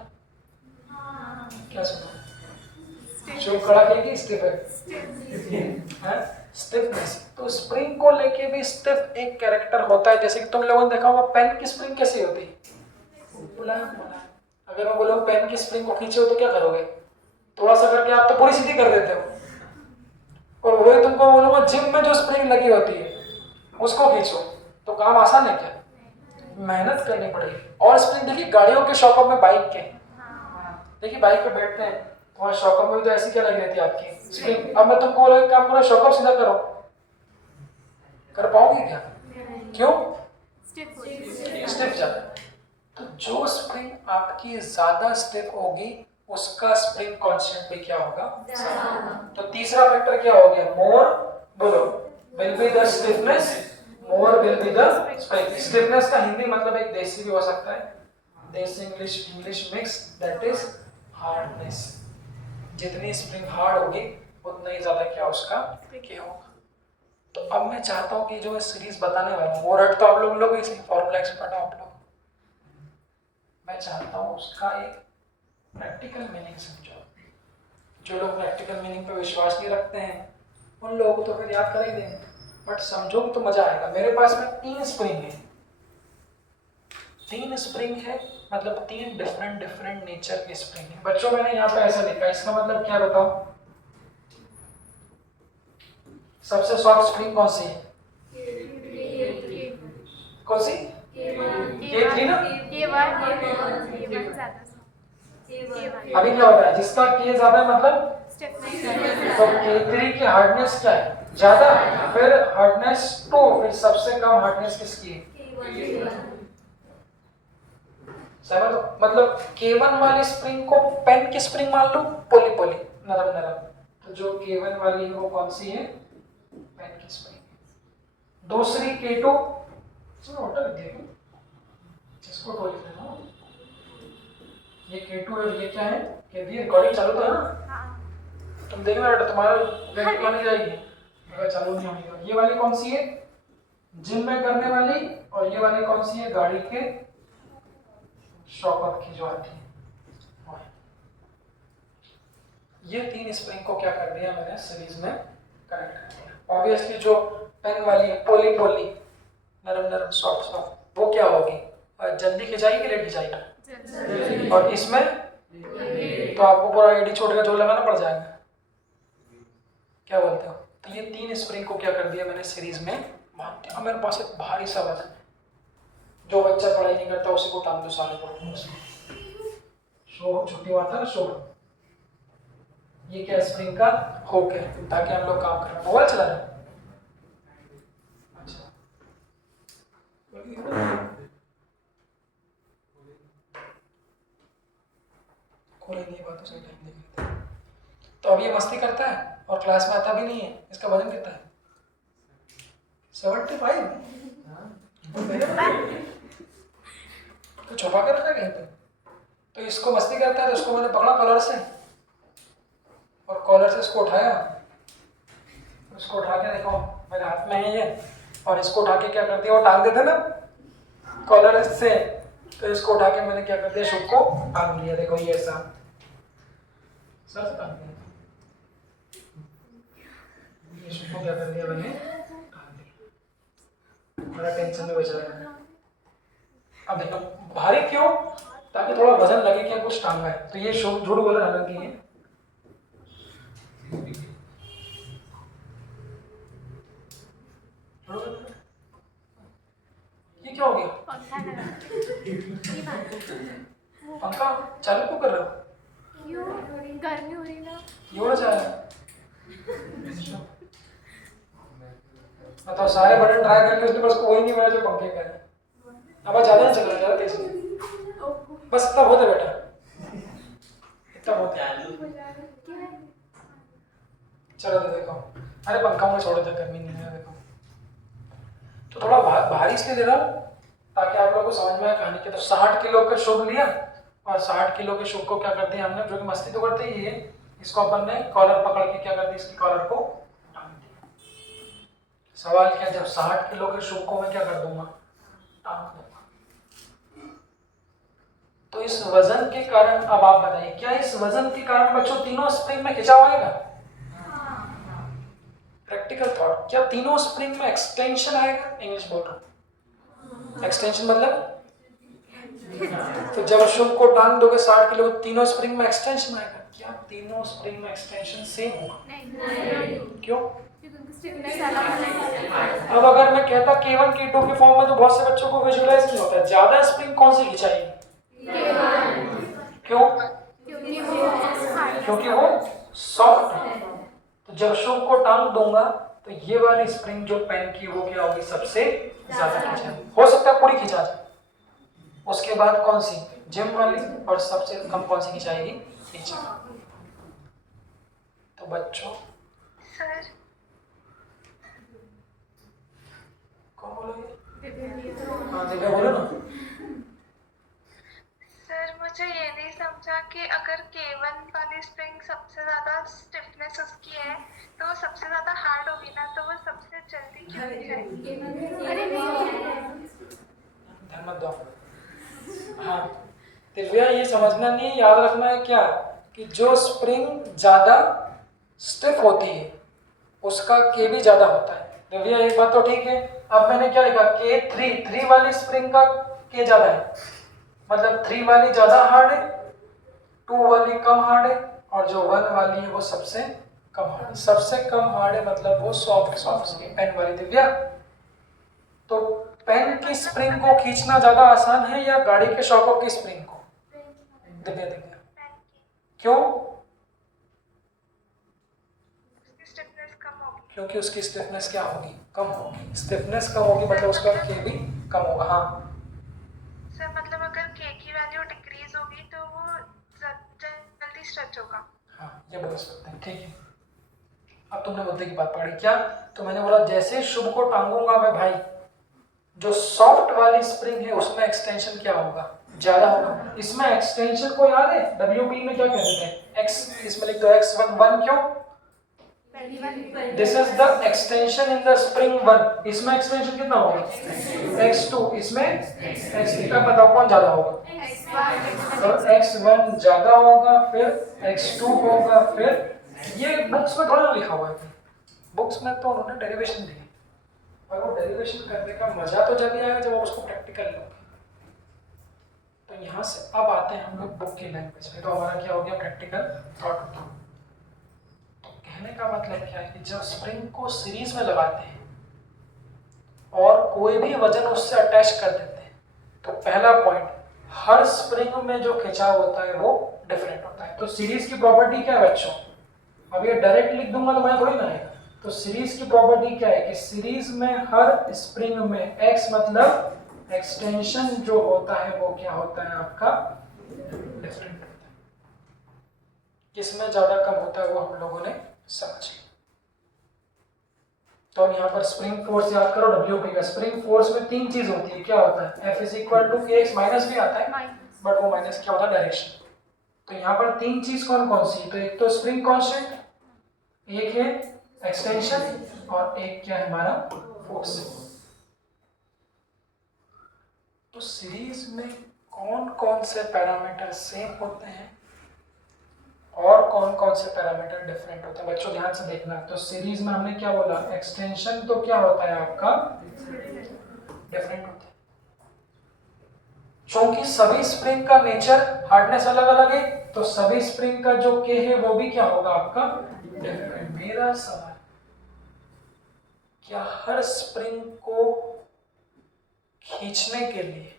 क्या? सुना शू कड़क है कि स्टिफ है? स्टिफनेस। तो स्प्रिंग को लेके भी स्टिफ एक कैरेक्टर होता है। जैसे कि तुम लोगों ने देखा होगा पेन की स्प्रिंग कैसी होती है? अगर मैं बोलूं पेन की स्प्रिंग को खींचो तो क्या करोगे? थोड़ा सा करके आप तो पूरी सीधी कर देते हो। और वही तुमको बोलूंगा जिम में जो स्प्रिंग लगी होती है उसको खींचो, तो काम आसान है क्या? मेहनत करनी पड़ेगी। और स्प्रिंग देखिए गाड़ियों के शॉकअप में, बाइक के देखिए, बाइक पे बैठते हैं तो वहाँ शॉकअप में भी तो ऐसी क्या लगी रहती है आपकी? स्प्रिंग। अब मैं तुमको बोलूं एक काम करो, शॉकअप सीधा करो, कर पाओगे क्या? क्यों? स्टिफ जाता है। तो जो स्प्रिंग आपकी ज्यादा स्टिफ होगी उसका स्प्रिंग कांस्टेंट भी क्या होगा? तो तीसरा फैक्टर क्या हो गया? मोर, बोलो, will be the stiffness, more will be the spring. Stiffness का हिंदी मतलब एक देसी भी हो सकता है, देसी English mix, that is hardness. जितनी स्प्रिंग हार्ड होगी उतना ही ज्यादा क्या उसका क्या होगा। तो अब मैं चाहता हूँ कि जो मैं सीरीज बताने वाला हूँ, वो रट तो आप लोग इसलिए फॉर्मूला एक्सपर्ट हो आप लोग, मैं चाहता हूँ उसका एक प्रैक्टिकल मीनिंग समझो। जो लोग प्रैक्टिकल मीनिंग पे विश्वास नहीं रखते हैं उन लोगों को तो फिर याद कर ही देंगे, बट समझोगे तो मजा आएगा। मेरे पास में 3 स्प्रिंग है, 3 स्प्रिंग है, मतलब 3 डिफरेंट नेचर के स्प्रिंग है। बच्चों मैंने यहाँ पे ऐसा लिखा, इसका मतलब क्या बताओ? सबसे सॉफ्ट स्प्रिंग कौन सी है? कौन सी? K3 ना? अभी क्या होता है, जिसका K ज्यादा है मतलब तो K3 की हार्डनेस क्या है? ज्यादा। फिर हार्डनेस 2, फिर सबसे कम हार्डनेस किसकी है? समझ लो, मतलब K1 वाली स्प्रिंग को पेन की स्प्रिंग मान लो, पोली नरम। तो जो K1 वाली है वो कौन सी है? पेन की स्प्रिंग। दूसरी K2, होटल देखो इसको तो लिख लेना, ये K2 है, ये क्या है? K3। रिकॉर्डिंग चालू था ना, तुम देखना बेटा, तुम्हारा नहीं जाएगी अगर चालू नहीं होगी। ये वाली कौन सी है? जिम में करने वाली, और ये वाली कौन सी है, गाड़ी के शॉकअप की जो आती है। ये 3 स्प्रिंग को क्या कर दिया मैंने, सीरीज में कनेक्ट कर दिया। ऑब्वियसली जो पेन वाली है, पोली पोली, नरम नरम सॉफ्ट सॉफ्ट, वो क्या होगी, जल्दी खिंचाई कि लेट खिंचाई। और इसमें तो आपको पूरा एडी छोड़ का जोर लगाना पड़ जाएगा, क्या बोलते हो। तो ये 3 स्प्रिंग को क्या कर दिया मैंने, सीरीज में बांध दिया। मेरे पास एक भारी सा वजन, जो बच्चा पढ़ाई नहीं करता उसी को टांग दो साले को, शो छुट्टी हुआ था ना शो, ये क्या स्प्रिंग का हुक है, ताकि हम लोग काम करें। मोबाइल चला रहे हैं, अच्छा कोई नहीं, बात तो सही टाइम देख रहे थे। तो अब ये मस्ती करता है और क्लास में आता भी नहीं है। इसका वजन कितना है, 75। तो छुपा कर रखा है कहीं पे। तो इसको मस्ती करता है, तो इसको मैंने पकड़ा कॉलर से, और कॉलर से इसको उठाया, इसको उठा के देखो मेरे हाथ में है ये, और इसको उठा के क्या कर दिया, वो टांग देते ना कॉलर से, तो इसको उठा के मैंने क्या कर दिया, शुभ को टांग लिया। देखो ये ऐसा सर से टांग दिया, ये शुभ को क्या कर दिया मैंने, टांग दिया। बड़ा टेंशन में बचा है। अब देखो भारी क्यों, ताकि थोड़ा वजन लगे कि कुछ टांगा है। तो ये शुभ झूठ बोल रहा है कि ये क्या हो गया, पंखा लगा पंखा चालू क्यों कर रहे हो, क्यों, गर्मी हो रही ना। ये हो जाएगा। मतलब सारे बटन ट्राई करके उसने बस कोई नहीं मिला जो पंखे का है। अब ज्यादा नहीं चल रहा, ज्यादा तेज बस इतना बहुत है बेटा, इतना बहुत है। चलो तो देखो, अरे पंखा में छोड़ दे, गर्मी नहीं है। देखो तो थोड़ा भारी इसलिए दे रहा हूँ ताकि आप लोगों को समझ में आए कहानी के। तो 60 किलो का शुभ लिया, और 60 किलो के शुभ को क्या करते हैं हमने, जो कि मस्ती तो करते ही है, इसको अपन ने कॉलर पकड़ के क्या करते हैं, इसकी कॉलर को टांग दिया। सवाल क्या, जब 60 किलो के शुभ को मैं क्या कर दूंगा, टांग दूंगा। तो इस वजन के कारण, अब आप बताइए, क्या इस वजन के कारण बच्चों तीनों स्प्रिंग में खिंचाव आएगा? प्रैक्टिकल थॉट, क्या तीनों स्प्रिंग में एक्सटेंशन आएगा? इंग्लिश बोलो, एक्सटेंशन मतलब तो जब शुभ को टांग दोगे 60 किलो, तीनों स्प्रिंग में एक्सटेंशन आएगा। क्या तीनों स्प्रिंग में एक्सटेंशन सेम होगा? नहीं, क्यों? क्योंकि स्टिफनेस अलग है। अब अगर मैं कहता K1 K2 के फॉर्म में, तो बहुत से बच्चों को विजुअलाइज नहीं होता है। ज्यादा स्प्रिंग कौन सी खिंचाएगी? क्यों? क्योंकि वो सॉफ्ट है। तो जब शुभ को टांग दूंगा तो ये वाली स्प्रिंग जो पेन की, वो क्या होगी, सबसे ज्यादा खिंचाएगी। हो सकता है पूरी खिंचा जाए। उसके बाद कौन सी, जिम वाली, और सबसे कम कौन सी खिंचाएगी, नीचे। तो बच्चों सर कौन बोलोगे? हाँ दिव्या बोलो ना। सर मुझे ये नहीं समझा कि अगर K1 वाली स्प्रिंग सबसे ज्यादा स्टिफनेस उसकी है, तो वो सबसे ज्यादा हार्ड होगी ना, तो वो सबसे जल्दी क्यों नहीं जाएगी? अरे नहीं, ध्यान मत दो। हाँ दिव्या, ये समझना नहीं, याद रखना है क्या, कि जो स्प्रिंग ज्यादा स्टिफ होती है उसका K भी ज्यादा होता है। दिव्या एक बात तो ठीक है। अब मैंने क्या लिखा, K3 वाली स्प्रिंग का K ज्यादा है, मतलब 3 वाली ज्यादा हार्ड है, 2 वाली कम हार्ड है, और जो 1 वाली है वो सबसे कम हार्ड है। सबसे कम हार्ड है मतलब वो सॉफ्ट पेन वाली। दिव्या, तो पेन की स्प्रिंग को खींचना ज्यादा आसान है या गाड़ी के शॉकअप की स्प्रिंग को? दिव्या क्यों? उसकी स्टिफनेस कम होगी। क्योंकि उसकी स्टिफनेस क्या होगी, कम होगी। स्टिफनेस कम होगी मतलब उसका K भी कम होगा। हाँ सर मतलब अगर K की वैल्यू डिक्रीज होगी तो वो जल्दी स्ट्रेच होगा। हाँ ये बोल सकते हैं, ठीक है। अब तुमने मुद्दे की बात पकड़ी। क्या? तो मैंने बोला जैसे शुभ को टांगूंगा मैं भाई, जो सॉफ्ट वाली स्प्रिंग है उसमें एक्सटेंशन क्या होगा, ज्यादा होगा। इसमें एक्सटेंशन को याद है WB में क्या कहते हैं, x, इसमें लिख दो x1 1 क्यों, this is the extension in the spring 1, इसमें एक्सटेंशन कितना होगा x2, इसमें x3 का बताओ कौन ज्यादा होगा, तो x1 ज्यादा होगा, फिर x2 होगा, फिर ये बुक्स में थोड़ा लिखा हुआ है, बुक्स में तो उन्होंने डेरिवेशन दी है, और वो डेरिवेशन करने का मजा तो जब आएगा जब आप उसको प्रैक्टिकल लोगे। तो यहाँ से अब आते हैं हम लोग बुक की लैंग्वेज में, तो हमारा क्या हो गया प्रैक्टिकल थॉट। तो कहने का मतलब क्या है कि जब स्प्रिंग को सीरीज में लगाते हैं और कोई भी वजन उससे अटैच कर देते हैं, तो पहला पॉइंट, हर स्प्रिंग में जो खिंचाव होता है वो डिफरेंट होता है। तो सीरीज की प्रॉपर्टी क्या है बच्चों, अब ये डायरेक्ट लिख दूंगा तो मैं थोड़ी ना आएगा, तो सीरीज की प्रॉपर्टी क्या है कि सीरीज में हर स्प्रिंग में x मतलब एक्सटेंशन जो होता है वो क्या होता है आपका डिफरेंट होता है। किसमें ज्यादा कम होता है वो हम लोगों ने समझ लिया। तो हम यहाँ पर स्प्रिंग फोर्स याद करो, WP का स्प्रिंग फोर्स में तीन चीज होती है, क्या होता है F = kx, माइनस भी आता है बट वो माइनस क्या होता है डायरेक्शन। तो यहाँ पर तीन चीज कौन कौन सी, तो एक तो स्प्रिंग कांस्टेंट, एक है एक्सटेंशन, और एक क्या है हमारा फोर्स। तो सीरीज में कौन कौन से पैरामीटर सेम होते हैं और कौन कौन से पैरामीटर डिफरेंट होते हैं बच्चों ध्यान से देखना। तो सीरीज में हमने क्या बोला, एक्सटेंशन तो क्या होता है आपका डिफरेंट होता है, क्योंकि सभी स्प्रिंग का नेचर हार्डनेस अलग अलग है, तो सभी स्प्रिंग का जो के है वो भी क्या होगा आपका डिफरेंट। मेरा सवाल, क्या हर स्प्रिंग को खींचने के लिए,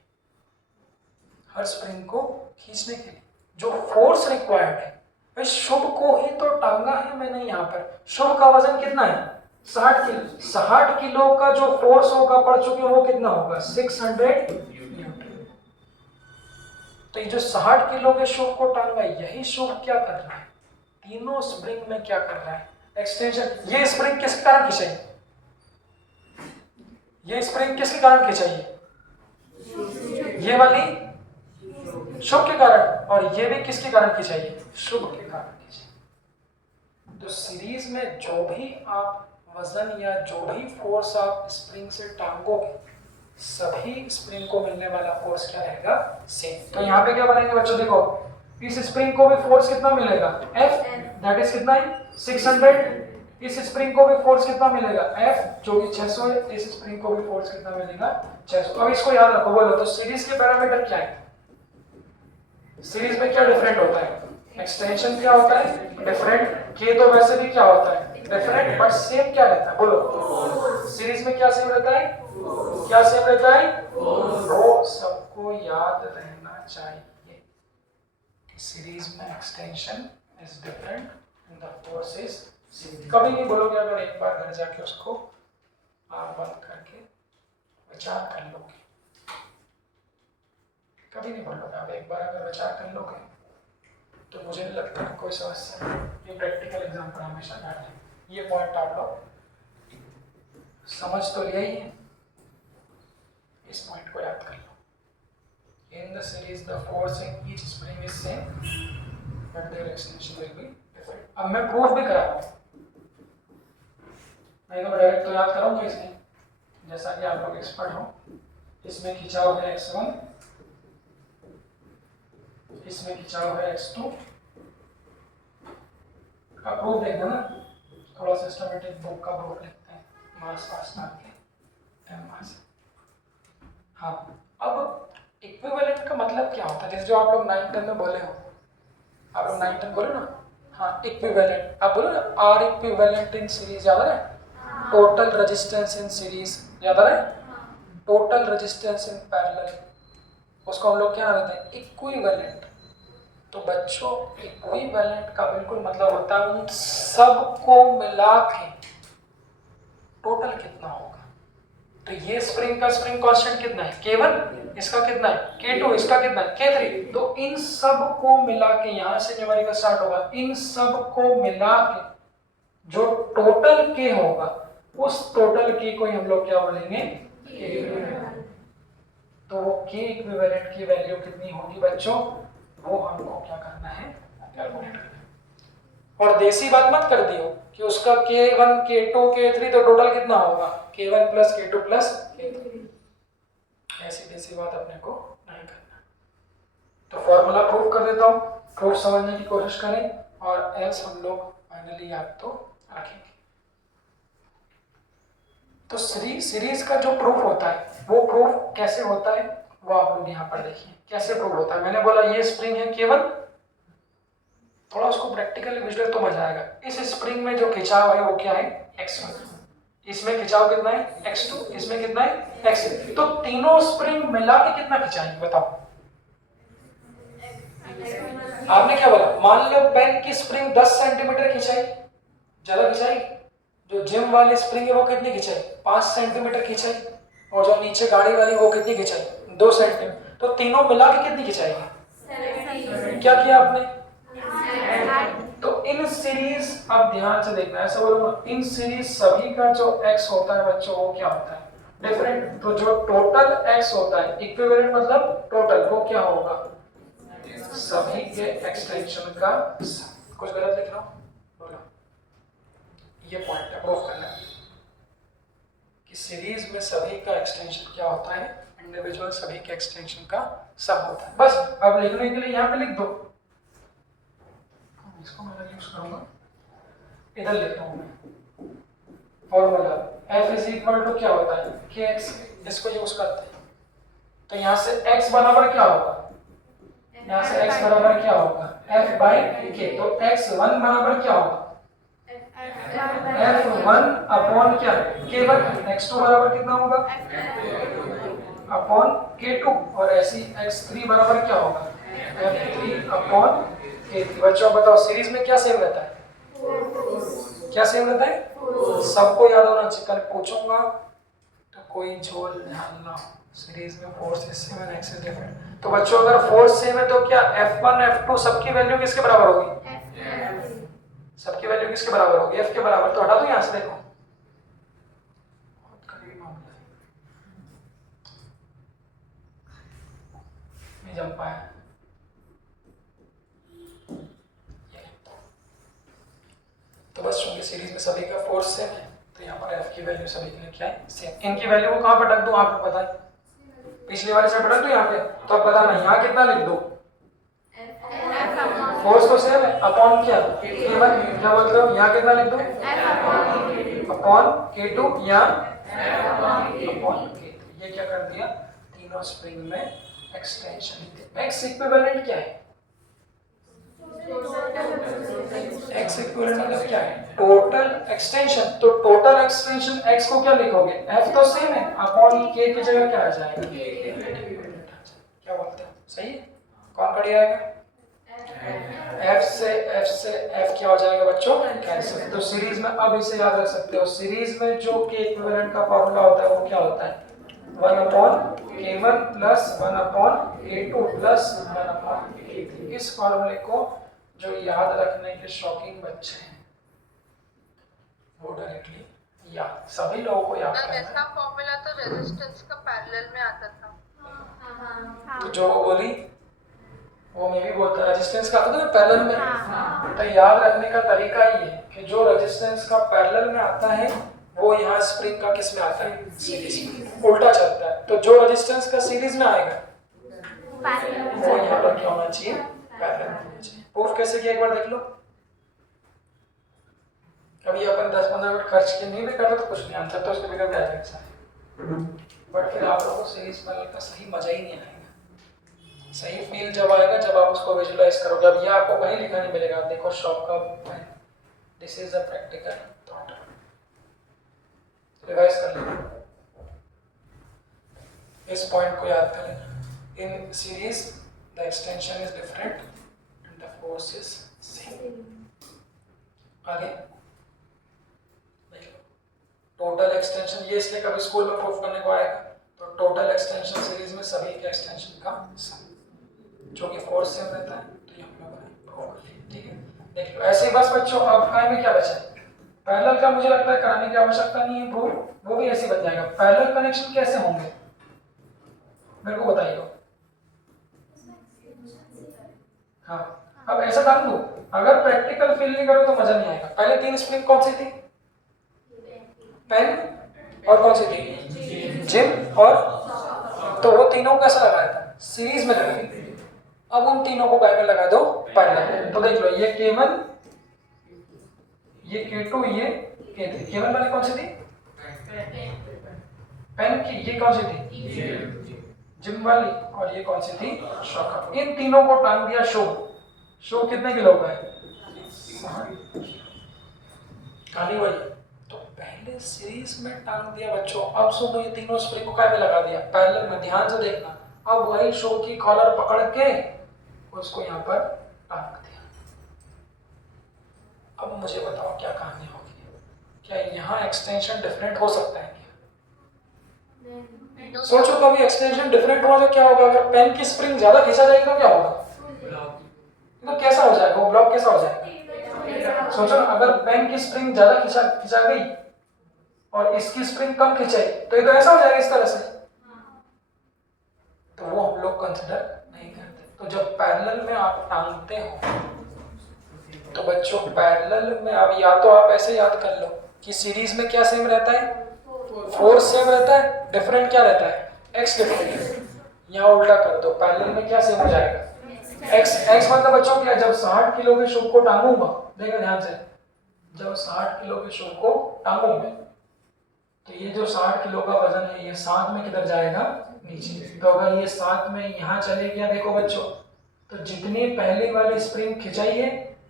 हर स्प्रिंग को खींचने के लिए जो फोर्स रिक्वायर्ड है, भाई शुभ को ही तो टांगा है मैंने यहाँ पर, शुभ का वजन कितना है 60 किलो, 60 किलो का जो फोर्स होगा पड़ चुके वो कितना होगा 600 न्यूटन। तो ये जो 60 किलो के शुभ को टांगा है, यही शुभ क्या कर रहा है, तीनों स्प्रिंग में क्या कर रहा है एक्सटेंशन। ये स्प्रिंग किसके कारण खिंचाई, ये स्प्रिंग किसके कारण खिंचाई, ये वाली शुभ के कारण, और ये भी किसके कारण खिंचाई, शुभ के कारण खिंचाई। तो सीरीज में जो भी आप वजन या जो भी फोर्स आप स्प्रिंग से टांगोगे, सभी स्प्रिंग को मिलने वाला फोर्स क्या रहेगा सेम। तो यहाँ पे क्या बनाएंगे बच्चों, देखो इस स्प्रिंग को भी फोर्स कितना मिलेगा F, दैट इज कितना है 600, इस स्प्रिंग को भी फोर्स कितना मिलेगा F जो कि 600 है, इस स्प्रिंग को भी फोर्स कितना मिलेगा 600। अब इसको याद रखो, बोलो तो सीरीज के पैरामीटर क्या है, सीरीज में क्या डिफरेंट होता है, एक्सटेंशन क्या होता है डिफरेंट, के तो वैसे भी क्या होता है डिफरेंट, बट सेम क्या रहता है बोलो, सीरीज में क्या सेम रहता है, क्या सेम रहता है, वो सबको याद रहना चाहिए कि सीरीज में extension is different and the force is same. कभी नहीं बोलोगे, अगर एक बार घर जाके उसको आप बंद करके विचार कर लोगे, कभी नहीं बोलोगे, आप एक बार अगर विचार कर लोगे तो मुझे नहीं लगता है कोई समस्या। ये प्रैक्टिकल एग्जाम पर हमेशा ध्यान है, ये पॉइंट आप लोग समझ तो लिया ही है, इस पॉइंट को याद कर लो। In the series the force in each spring is same but their extension will be different. अब मैं प्रूफ भी करा रहा हूं, नहीं तो डायरेक्ट तो याद कराऊंगा इसमें, जैसा कि आप लोग एक्सपर्ट हो। इसमें खिंचाव है x1, इसमें खिंचाव है x2 का प्रूफ देखना ना, थोड़ा सिस्टमेटिक बुक का प्रूफ लिखते हैं, मास पास डाल के m मास। हाँ, अब इक्विवेलेंट का मतलब क्या होता है, जैसे जो आप लोग 9th 10th में बोले हो, आप लोग 9th 10th बोले ना, हाँ इक्विवेलेंट आप बोलो ना, आर इक्विवेलेंट इन सीरीज याद है, टोटल रेजिस्टेंस इन सीरीज याद है, टोटल रेजिस्टेंस इन पैरेलल, उसको हम लोग क्या कहते हैं इक्विवेलेंट। तो बच्चों इक्विवेलेंट का बिल्कुल मतलब होता है उन सबको मिला के टोटल कितना होगा। तो ये स्प्रिंग का स्प्रिंग कांस्टेंट कितना है K1, इसका कितना है K2, इसका कितना है K3, तो इन सब को मिला के यहां से न्यूमेरिकल स्टार्ट होगा, इन सब को मिला के जो टोटल K होगा उस टोटल K को हम लोग क्या बोलेंगे K। तो वो K इक्विवेलेंट की वैल्यू कितनी होगी बच्चों, वो हमको क्या करना है कैलकुलेट करना है। और देसी बात मत कर दियो कि उसका K1 K2 K3 तो टोटल कितना होगा K1 plus K2 plus K3। ऐसी देसी बात अपने को नहीं करना। तो फॉर्मूला प्रूव कर देता हूँ, प्रूफ समझने की कोशिश करें और एल्स हम लोग फाइनली याद तो रखेंगे। तो सीरीज का जो प्रूफ होता है वो प्रूफ कैसे होता है वो आप लोग यहाँ पर देखिए कैसे प्रूफ होता है। मैंने बोला ये स्प्रिंग है K1, थोड़ा उसको प्रैक्टिकली विजुअल तो मजा आएगा। इस स्प्रिंग में जो खिंचाव है वो क्या है X1, इसमें खिंचाव कितना है X2, इसमें कितना है X3। तो तीनों स्प्रिंग मिला के कितना खिंचाएंगे बताओ। आपने क्या बोला, मान लो पेन की स्प्रिंग 10 सेंटीमीटर खिंचाई, ज्यादा खिंचाई। जो जिम वाली स्प्रिंग है वो कितनी खिंचाई 5 सेंटीमीटर खिंचाई, और जो नीचे गाड़ी वाली वो कितनी खिंचाई 2 सेंटीमीटर। तो तीनों मिला के कितनी खिंचाएगी, क्या किया आपने। तो इन सीरीज अब ध्यान से देखना, ऐसा बोलूंगा इन सीरीज सभी का जो x होता है बच्चों वो क्या होता है डिफरेंट। तो जो टोटल x होता है इक्विवेलेंट मतलब टोटल, वो क्या होगा सभी के एक्सटेंशन का सम। कुछ गलत लिख रहा हूं बोलो, ये पॉइंट है प्रूफ करना कि सीरीज में सभी का एक्सटेंशन क्या होता है, इंडिविजुअल सभी के एक्सटेंशन का सम होता है। बस अब लिखने के लिए यहाँ पे लिख दो, इसको मैं यूज करूंगा, इधर लिख रहा हूं मैं formula f is equal to क्या होता है kx, इसको यूज करते हैं। तो यहाँ से x बराबर क्या होगा, यहाँ से x बराबर क्या होगा f बाई k। तो x1 बराबर क्या होगा f1 अपॉन क्या k1, x2 बराबर कितना होगा अपॉन k2, और ऐसी x3 बराबर क्या होगा f3 अपॉन k3। बच्चों बताओ सीरीज में क्या सेम रहता है, क्या सेम रहता है, सबको याद होना चाहिए। कल पूछूंगा तो कोई झोल ध्यान ना हो, सीरीज में force is same and x is different. तो बच्चों अगर फोर्स सेम है तो क्या f1 f2 सबकी वैल्यू किसके बराबर होगी, सबकी वैल्यू किसके बराबर होगी f के बराबर। तो हटा दो यहां से, देखो बहुत करीबी मामला है, नहीं जम पाया। तो बस चूंकि सीरीज में सभी का फोर्स सेम है तो यहाँ पर f की वैल्यू सभी के लिए क्या है सेम। इनकी वैल्यू को कहाँ पर रख दूं आपको पता है, पिछली वाले से रख दूं यहाँ पे। तो अब बताना यहाँ कितना लिख दो, फोर्स तो सेम है अपॉन क्या k1, क्या बोलते हो यहाँ कितना लिख दो अपॉन k2 या अपॉन k3। ये क्या कर दिया, तीनों स्प्रिंग में एक्सटेंशन। x इक्विवेलेंट क्या है, x इक्विवेलेंट मतलब क्या है टोटल एक्सटेंशन। तो टोटल एक्सटेंशन x को क्या लिखोगे, f तो सेम है अपॉन k की जगह क्या आ जाएगा, क्या बोलते हैं सही है। कौन कट जाएगा, f से f क्या हो जाएगा बच्चों कैंसिल। तो सीरीज में अब इसे याद रख सकते हो, सीरीज में जो k इक्विवेलेंट का फॉर्मूला होता है वो क्या होता है 1 upon k1 plus 1 upon k2 plus 1 upon k3। इस फॉर्मूले को जो याद रखने के शौकीन बच्चे हैं वो डायरेक्टली याद, सभी लोगों को याद करना है। ऐसा फॉर्मूला तो रेजिस्टेंस का पैरेलल में आता था। तो जो वो बोली वो मैं भी बोलता, रेजिस्टेंस का आता था ना पैरेलल में। तो याद रखने का तरीका ये है कि जो रेजिस्टेंस का पैरेलल में आता है वो यहाँ स्प्रिंग का किस में आता है सीरीज में, उल्टा चलता है। तो जो रेजिस्टेंस का सीरीज में आएगा वो यहाँ पर क्या होना चाहिए पैरेलल होना चाहिए। प्रूफ कैसे किया एक बार देख लो। अभी अपन 10-15 मिनट खर्च के नहीं भी करते तो कुछ नहीं, आंसर तो उसके बिगड़ जाएगा सारे, बट फिर आप लोगों को सीरीज पैरेलल का सही मजा ही नहीं आएगा। सही फील जब आएगा जब आप उसको विजुलाइज करोगे। अब ये आपको कहीं लिखा नहीं मिलेगा, देखो शॉप का this is a practical thought, revise कर लेना, इस पॉइंट को याद कर लेना। In series the extension is different and the force is same. आगे टोटल एक्सटेंशन, ये इसलिए कभी स्कूल में प्रूफ करने को आएगा। तो टोटल एक्सटेंशन सीरीज में सभी के एक्सटेंशन का सम, जो कि फोर्स सेम रहता है। तो ये हम लोग प्रूफ कर लिए, ठीक है। देख लो ऐसे ही बस बच्चों। अब काय में क्या बचा है, पैरेलल का मुझे लगता है कराने की आवश्यकता नहीं है प्रूफ, वो भी ऐसे बच जाएगा। पैरेलल कनेक्शन कैसे होंगे मेरे को बताइए। हाँ अब ऐसा डाल दो अगर प्रैक्टिकल फील नहीं करो तो मजा नहीं आएगा। पहले 3 स्प्रिंग कौन सी थी? पेन और कौन सी थी? जिम और, तो वो तीनों कैसा लगाया था? सीरीज में लगाया। अब उन तीनों को बैग में लगा दो पैरेलल। तो देख लो ये K1, ये K2, ये K3। K1 वाली कौन सी थी? पेन की। ये कौन सी थी? जिम वाली। और ये कौन सी थी? शॉक। इन तीनों को टांग दिया शो कितने किलो का है? कहानी वही। तो पहले सीरीज में टांग दिया बच्चों। अब सुनो ये तीनों स्प्रिंग को काय में लगा दिया? पैरेलल में। ध्यान से देखना। अब वही शो की कॉलर पकड़ के उसको यहाँ पर टांग दिया। अब मुझे बताओ क्या कहानी होगी? क्या यहाँ एक्सटेंशन डिफरेंट हो सकता है क्या? सोचो कभी एक्सटेंशन डिफरेंट हुआ तो क्या होगा? अगर पेन की स्प्रिंग ज्यादा खींचा जाएगी तो क्या होगा? तो कैसा हो जाएगा वो ब्लॉक? कैसा हो जाएगा? सोचो अगर पेन की स्प्रिंग ज्यादा खिंचा गई और इसकी स्प्रिंग कम खिंचाई तो ये तो ऐसा हो जाएगा इस तरह से। तो वो हम लोग कंसिडर नहीं करते। तो जब पैरेलल में आप टांगते हो तो बच्चों पैरेलल में अब या तो आप ऐसे याद कर लो कि सीरीज में क्या सेम रहता है? फोर्स सेम रहता है। डिफरेंट क्या रहता है? X different. यहाँ उल्टा कर दो, पैरेलल में क्या सेम हो जाएगा? एक्स मतलब बच्चों क्या? जब 60 किलो के शू को टांगूंगा, देखो ध्यान से, जब 60 किलो के शू को टांगूंगा तो ये जो 60 किलो का वजन है ये 7 में किधर जाएगा? नीचे। तो अगर ये 7 में यहाँ चले गया देखो बच्चों, तो जितनी पहली वाली स्प्रिंग खिंचाई है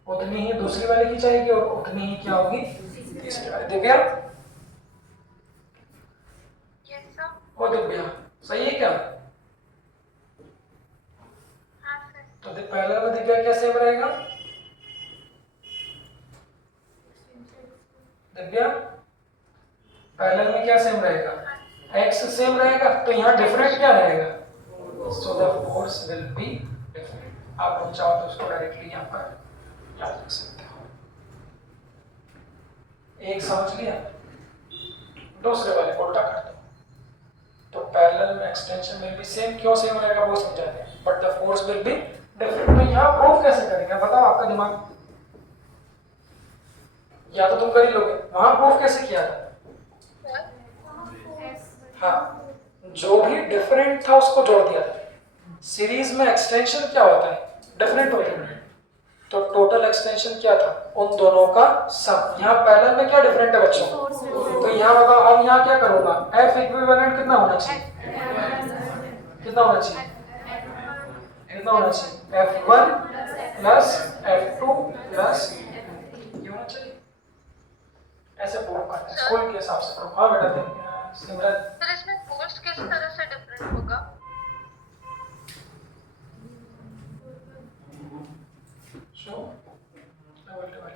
उतनी ही दूसरी वाली खिंचाएगी और उतनी ही क्या होगी? तीसरी वाली। दिख गया? वो दिख गया। सही है क्या? तो पहले में दिख गया क्या सेम रहेगा? दिख गया? पहले में क्या सेम रहेगा? एक्स सेम रहेगा। तो यहाँ डिफरेंट क्या रहेगा? So the force will be different. आप चाहो तो उसको डायरेक्टली यहाँ पर याद रख सकते हो। एक समझ लिया, दूसरे वाले को उल्टा कर दो। तो पैरेलल में एक्सटेंशन विल बी सेम। क्यों सेम रहेगा वो समझाते हैं, but the force will be different. तो यहाँ प्रूफ कैसे करेंगे बताओ? आपका दिमाग, या तो तुम कर ही लोगे। वहां प्रूफ कैसे किया था? हाँ, जो भी डिफरेंट था उसको जोड़ दिया था। सीरीज में एक्सटेंशन क्या होता है? डिफरेंट होता है। तो टोटल एक्सटेंशन क्या था? उन दोनों का सम। यहाँ पैरेलल में क्या डिफरेंट है बच्चों? तो यहाँ बताओ, अब यहाँ क्या करूंगा? एफ इक्विवेलेंट कितना होना चाहिए? कितना होना चाहिए? कितना होना चाहिए? F1 प्लस F2 प्लस ये होना चाहिए। ऐसे प्रूव करते हैं स्कूल के हिसाब से। हाँ बेटा सिमरन, सर इसमें फोर्स किस तरह से डिफरेंट होगा? शो डबल डबल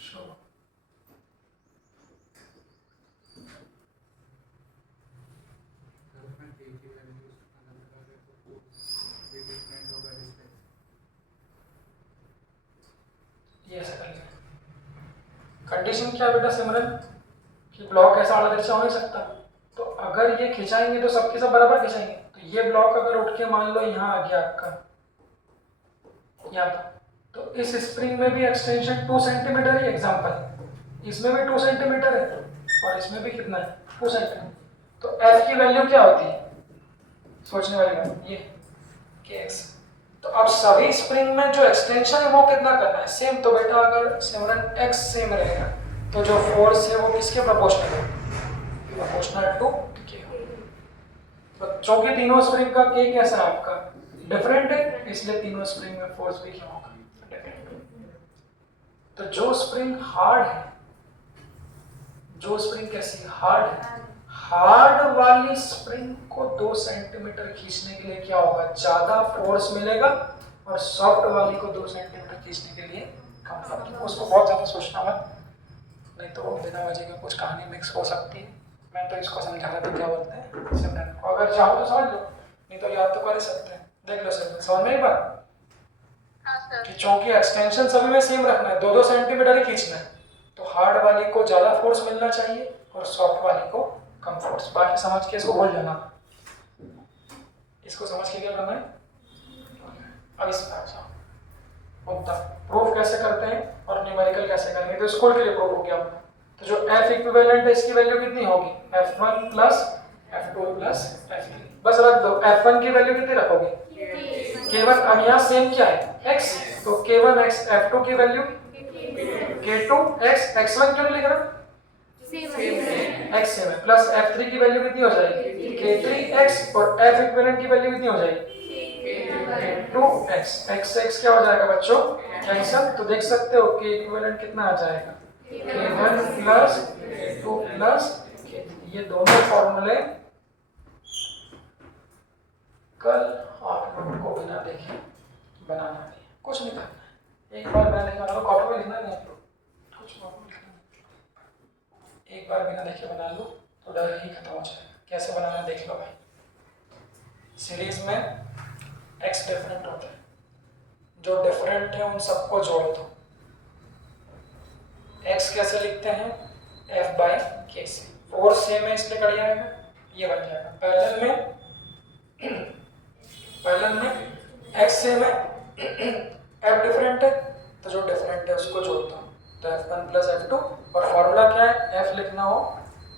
शो ये ऐसा कर लिया। कंडीशन क्या है बेटा सिमरन? कि ब्लॉक ऐसा आड़ा तिरछा हो नहीं सकता। तो अगर ये खिंचाएंगे तो सबके सब बराबर खिंचाएंगे। तो ये ब्लॉक अगर उठ के मान लो यहाँ आ गया आपका यहाँ पर, तो इस स्प्रिंग में भी एक्सटेंशन 2 सेंटीमीटर ही एग्जाम्पल, इसमें भी 2 सेंटीमीटर है और इसमें भी कितना है? 2 सेंटीमीटर। तो F की वैल्यू क्या होती है? सोचने वाली बात ये KX। तो अब सभी स्प्रिंग में जो एक्सटेंशन है वो कितना करना है? सेम। तो बेटा अगर सिमरन X सेम रहेगा तो जो फोर्स है वो किसके प्रोपोर्शनल है? Proportional to K। बच्चों के तीनों स्प्रिंग का K कैसा है आपका? डिफरेंट है, इसलिए तीनों स्प्रिंग में फोर्स भी क्या होगा? डिफरेंट। तो जो स्प्रिंग हार्ड है, जो स्प्रिंग कैसी हार्ड है, हार्ड वाली स्प्रिंग को 2 सेंटीमीटर खींचने के लिए क्या होगा? ज्यादा फोर्स मिलेगा और सॉफ्ट वाली को 2 सेंटीमीटर खींचने के लिए कम फोर्स। उसको बहुत ज्यादा सोचना मत, नहीं तो बिना वजह के कुछ कहानी मिक्स हो सकती है। मैं तो इसको समझा रहा था क्या बोलते हैं सिमरन को। अगर चाहो तो समझ लो, नहीं तो याद तो कर ही सकते हैं। देख लो सिमरन, समझ में एक बात कि चूंकि एक्सटेंशन सभी में सेम रखना है, 2-2 सेंटीमीटर ही खींचना है, तो हार्ड वाली को ज्यादा फोर्स मिलना चाहिए और सॉफ्ट वाली को कम फोर्स। बाकी समझ के इसको भूल जाना। इसको समझ के क्या करना है? अब इसमें आ जाओ, मुद्दा प्रूफ कैसे करते हैं और न्यूमेरिकल कैसे करेंगे। तो स्कूल के लिए प्रूफ हो गया अपना। तो जो F इक्विवेलेंट है इसकी वैल्यू कितनी होगी? F1 plus F2 plus F3। बस रख दो। F1 की वैल्यू कितनी रखोगे? K1। अब यहाँ सेम क्या है? X। तो K1 X, F2 की वैल्यू K2 X, X1 क्यों लिख रहा? X सेम है, प्लस F3 की वैल्यू कितनी हो जाएगी? K3X और F इक्विवेलेंट की वैल्यू कितनी हो जाएगी? K2X। X क्या हो जाएगा बच्चों? कैंसल। तो देख सकते हो K इक्विवेलेंट कितना आ जाएगा? K1 plus K2 plus K3। ये दोनों फॉर्मूले कल आप लोगों को बिना देखे बनाना है, कुछ नहीं करना। एक बार मैं लिखा कॉपी में लिखना नहीं आप लोग, कुछ फॉर्मूला लिखना एक बार बिना देखे बना लो तो डर ही खत्म हो जाएगा। कैसे बनाना देख लो भाई। सीरीज में x डिफरेंट होता है, जो डिफरेंट है उन सबको जोड़ दो। x कैसे लिखते हैं? f बाई k से। 4 सेम है इसलिए कट जाएगा, ये बन जाएगा। पैरेलल में x सेम है, f डिफरेंट है, तो जो डिफरेंट है उसको जोड़ दो। तो f1 प्लस f2 और फॉर्मूला क्या है? f लिखना हो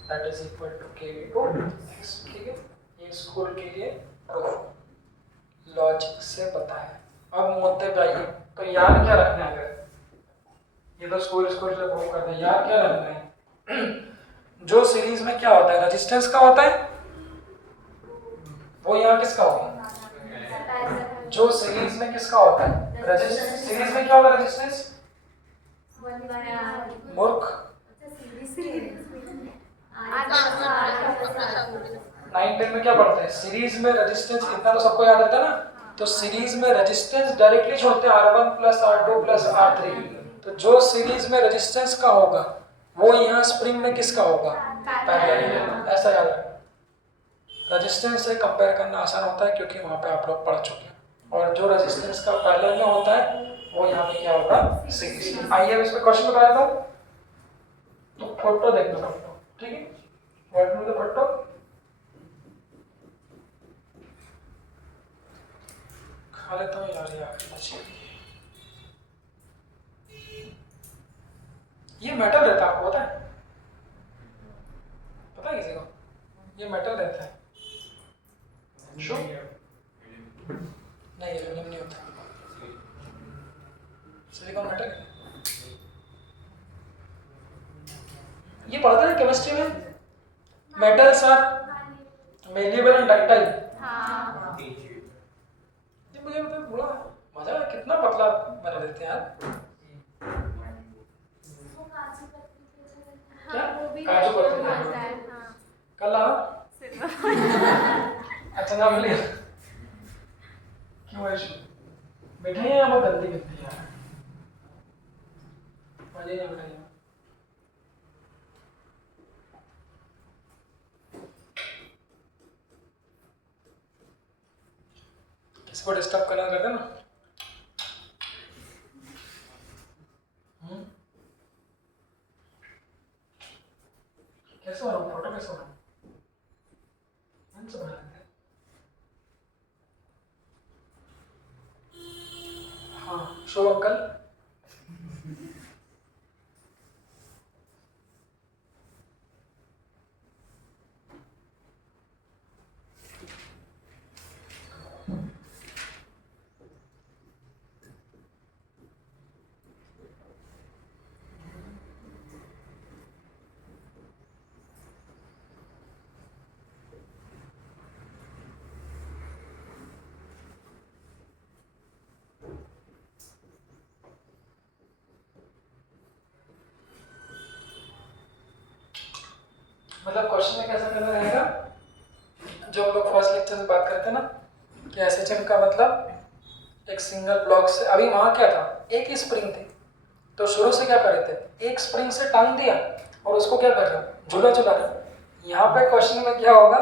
that is equal to k into x। ठीक है, ये स्कूल के लिए लॉजिक से बताया। अब मुद्दे पे आइए। तो यार क्या रखना है? अगर ये तो स्कूल से प्रूव करते हैं, यार क्या रखना है? जो सीरीज में क्या होता है? रेजिस्टेंस का होता है, वो यहाँ किसका होगा? जो सीरीज में किसका होता है? रेजिस्टेंस। सीरीज में क्या होगा? रेजिस्टेंस। मूर्ख, 9-10 में क्या पढ़ते हैं? सीरीज में रेजिस्टेंस कितना तो सबको याद रहता है ना। तो सीरीज में रेजिस्टेंस डायरेक्टली छोड़ते हैं R1 plus R2 plus R3। तो जो सीरीज में रेजिस्टेंस का होगा वो यहाँ स्प्रिंग में किसका होगा? पैरेलल। ऐसा याद रखना। रेजिस्टेंस से कंपेयर करना आसान होता है क्योंकि वहाँ पे आप लोग पढ़ चुके हैं। और जो रेजिस्टेंस का पैरेलल में होता है वो यहाँ पे क्या होगा? सीरीज। आइए अब इस पे क्वेश्चन बताया था, तो फोटो देख लो फोटो। ठीक है, व्हाट मीन द फोटो? खा लेता हूँ यार, अच्छी। ये मेटल रहता है, आपको पता है? पता है किसी को? ये मेटल रहता है। शो नहीं, एल्यूमिनियम नहीं होता, सिलिकॉन मेटल। ये पढ़ते हैं केमिस्ट्री में, metals are malleable and ductile. मुझे मतलब बड़ा मजा आया, कितना पतला बना देते हैं यार। क्या? काजू कतली। कल आओ। अच्छा ना मिले क्यों? ऐसी मिठाई है बहुत गंदी मिलती है, मजे नहीं मिठाई। इसको डिस्टर्ब करना रहता ना। कैसे बना फोटो? कैसे बना? बना लेते हैं। हाँ, शो अंकल। मतलब क्वेश्चन में कैसा करना रहेगा? जो हम लोग फर्स्ट लेक्चर में बात करते हैं ना कि एसएचएम का मतलब एक सिंगल ब्लॉक से, अभी वहाँ क्या था? एक ही स्प्रिंग थी, तो शुरू से क्या कर रहे थे? एक स्प्रिंग से टांग दिया और उसको क्या कर रहे हो? झूला झूला रहे। यहाँ पे क्वेश्चन में क्या होगा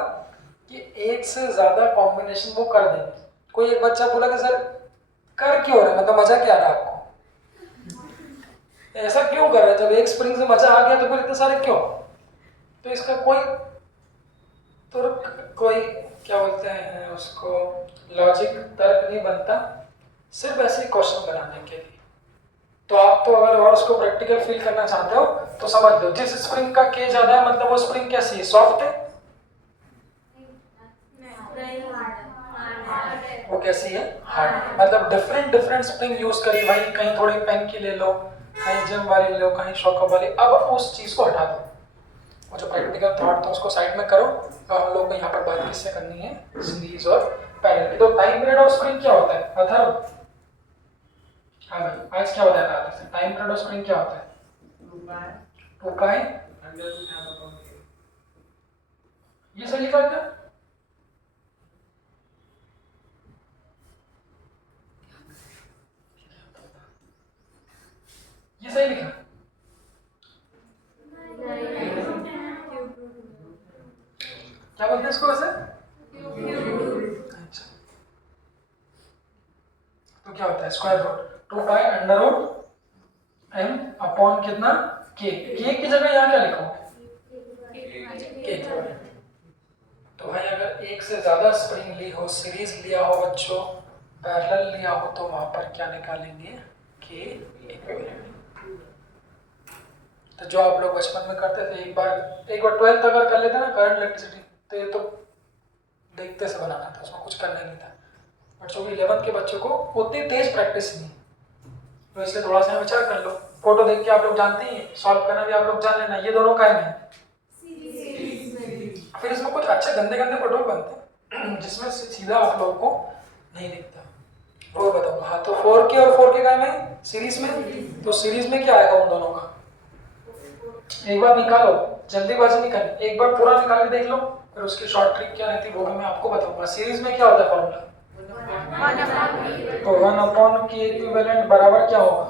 कि एक से ज़्यादा कॉम्बिनेशन वो कर देंगे। कोई एक बच्चा बोला कि सर कर क्यों रहे, मतलब मज़ा क्या आ रहा है आपको, ऐसा क्यों कर रहे हैं? जब एक स्प्रिंग से मज़ा आ गया तो फिर इतने सारे क्यों? तो इसका कोई तो कोई क्या बोलते हैं उसको, लॉजिक तर्क नहीं बनता, सिर्फ ऐसे ही क्वेश्चन बनाने के लिए। तो आप तो अगर और उसको प्रैक्टिकल फील करना चाहते हो तो समझ लो, जिस स्प्रिंग का के ज्यादा है मतलब वो स्प्रिंग कैसी है, सॉफ्ट है, वो कैसी है, हार्ड। मतलब डिफरेंट डिफरेंट स्प्रिंग यूज करी भाई, कहीं थोड़ी पेन की ले लो, कहीं जिम वाली ले लो, कहीं शॉकअप वाली। अब उस चीज को हटा दो, वो जो प्रैक्टिकल थॉट था उसको साइड में करो। और हम लोग को यहाँ पर बात किससे करनी है, सीरीज और पैरेलल की। तो टाइम पीरियड ऑफ स्प्रिंग क्या होता है अथर्व? हाँ भाई, आज क्या बताया था आपसे, टाइम पीरियड ऑफ स्प्रिंग क्या होता है? 2 पाई under root m upon k. ये सही लिखा क्या? ये सही लिखा? क्या बोलते हैं इसको वैसे? अच्छा, तो क्या होता है, square root 2 pi under root m upon कितना, k। k की जगह यहाँ क्या लिखोगे, k। तो भाई अगर एक से ज्यादा स्प्रिंग ली हो, सीरीज लिया हो बच्चों, पैरेलल लिया हो, तो वहां पर क्या निकालेंगे, k इक्विवेलेंट। तो जो आप लोग बचपन में करते थे, एक बार 12th अगर कर लेते ना करंट इलेक्ट्रिसिटी, तो ये तो देखते से बनाना था, उसमें कुछ करना नहीं था। बट जो भी 11th के बच्चों को उतनी तेज प्रैक्टिस नहीं, तो इसलिए थोड़ा सा विचार कर लो। फोटो देख के आप लोग जानते ही, सॉल्व करना भी आप लोग जान लेना, ये दोनों का है। फिर इसमें कुछ अच्छे गंदे गंदे फोटो भी बनते हैं जिसमें सीधा आप लोगों को नहीं दिखता, वो बताऊंगा। हाँ, तो 4K और 4K का में सीरीज में, तो सीरीज में क्या आएगा उन दोनों का, एक बार निकालो, जल्दीबाजी नहीं करनी, एक बार पूरा निकाल के देख लो, फिर उसकी शॉर्ट ट्रिक क्या रहती है वो भी मैं आपको बताऊंगा। सीरीज में क्या होता है फॉर्मूला, तो 1/k इक्विवेलेंट बराबर क्या होगा,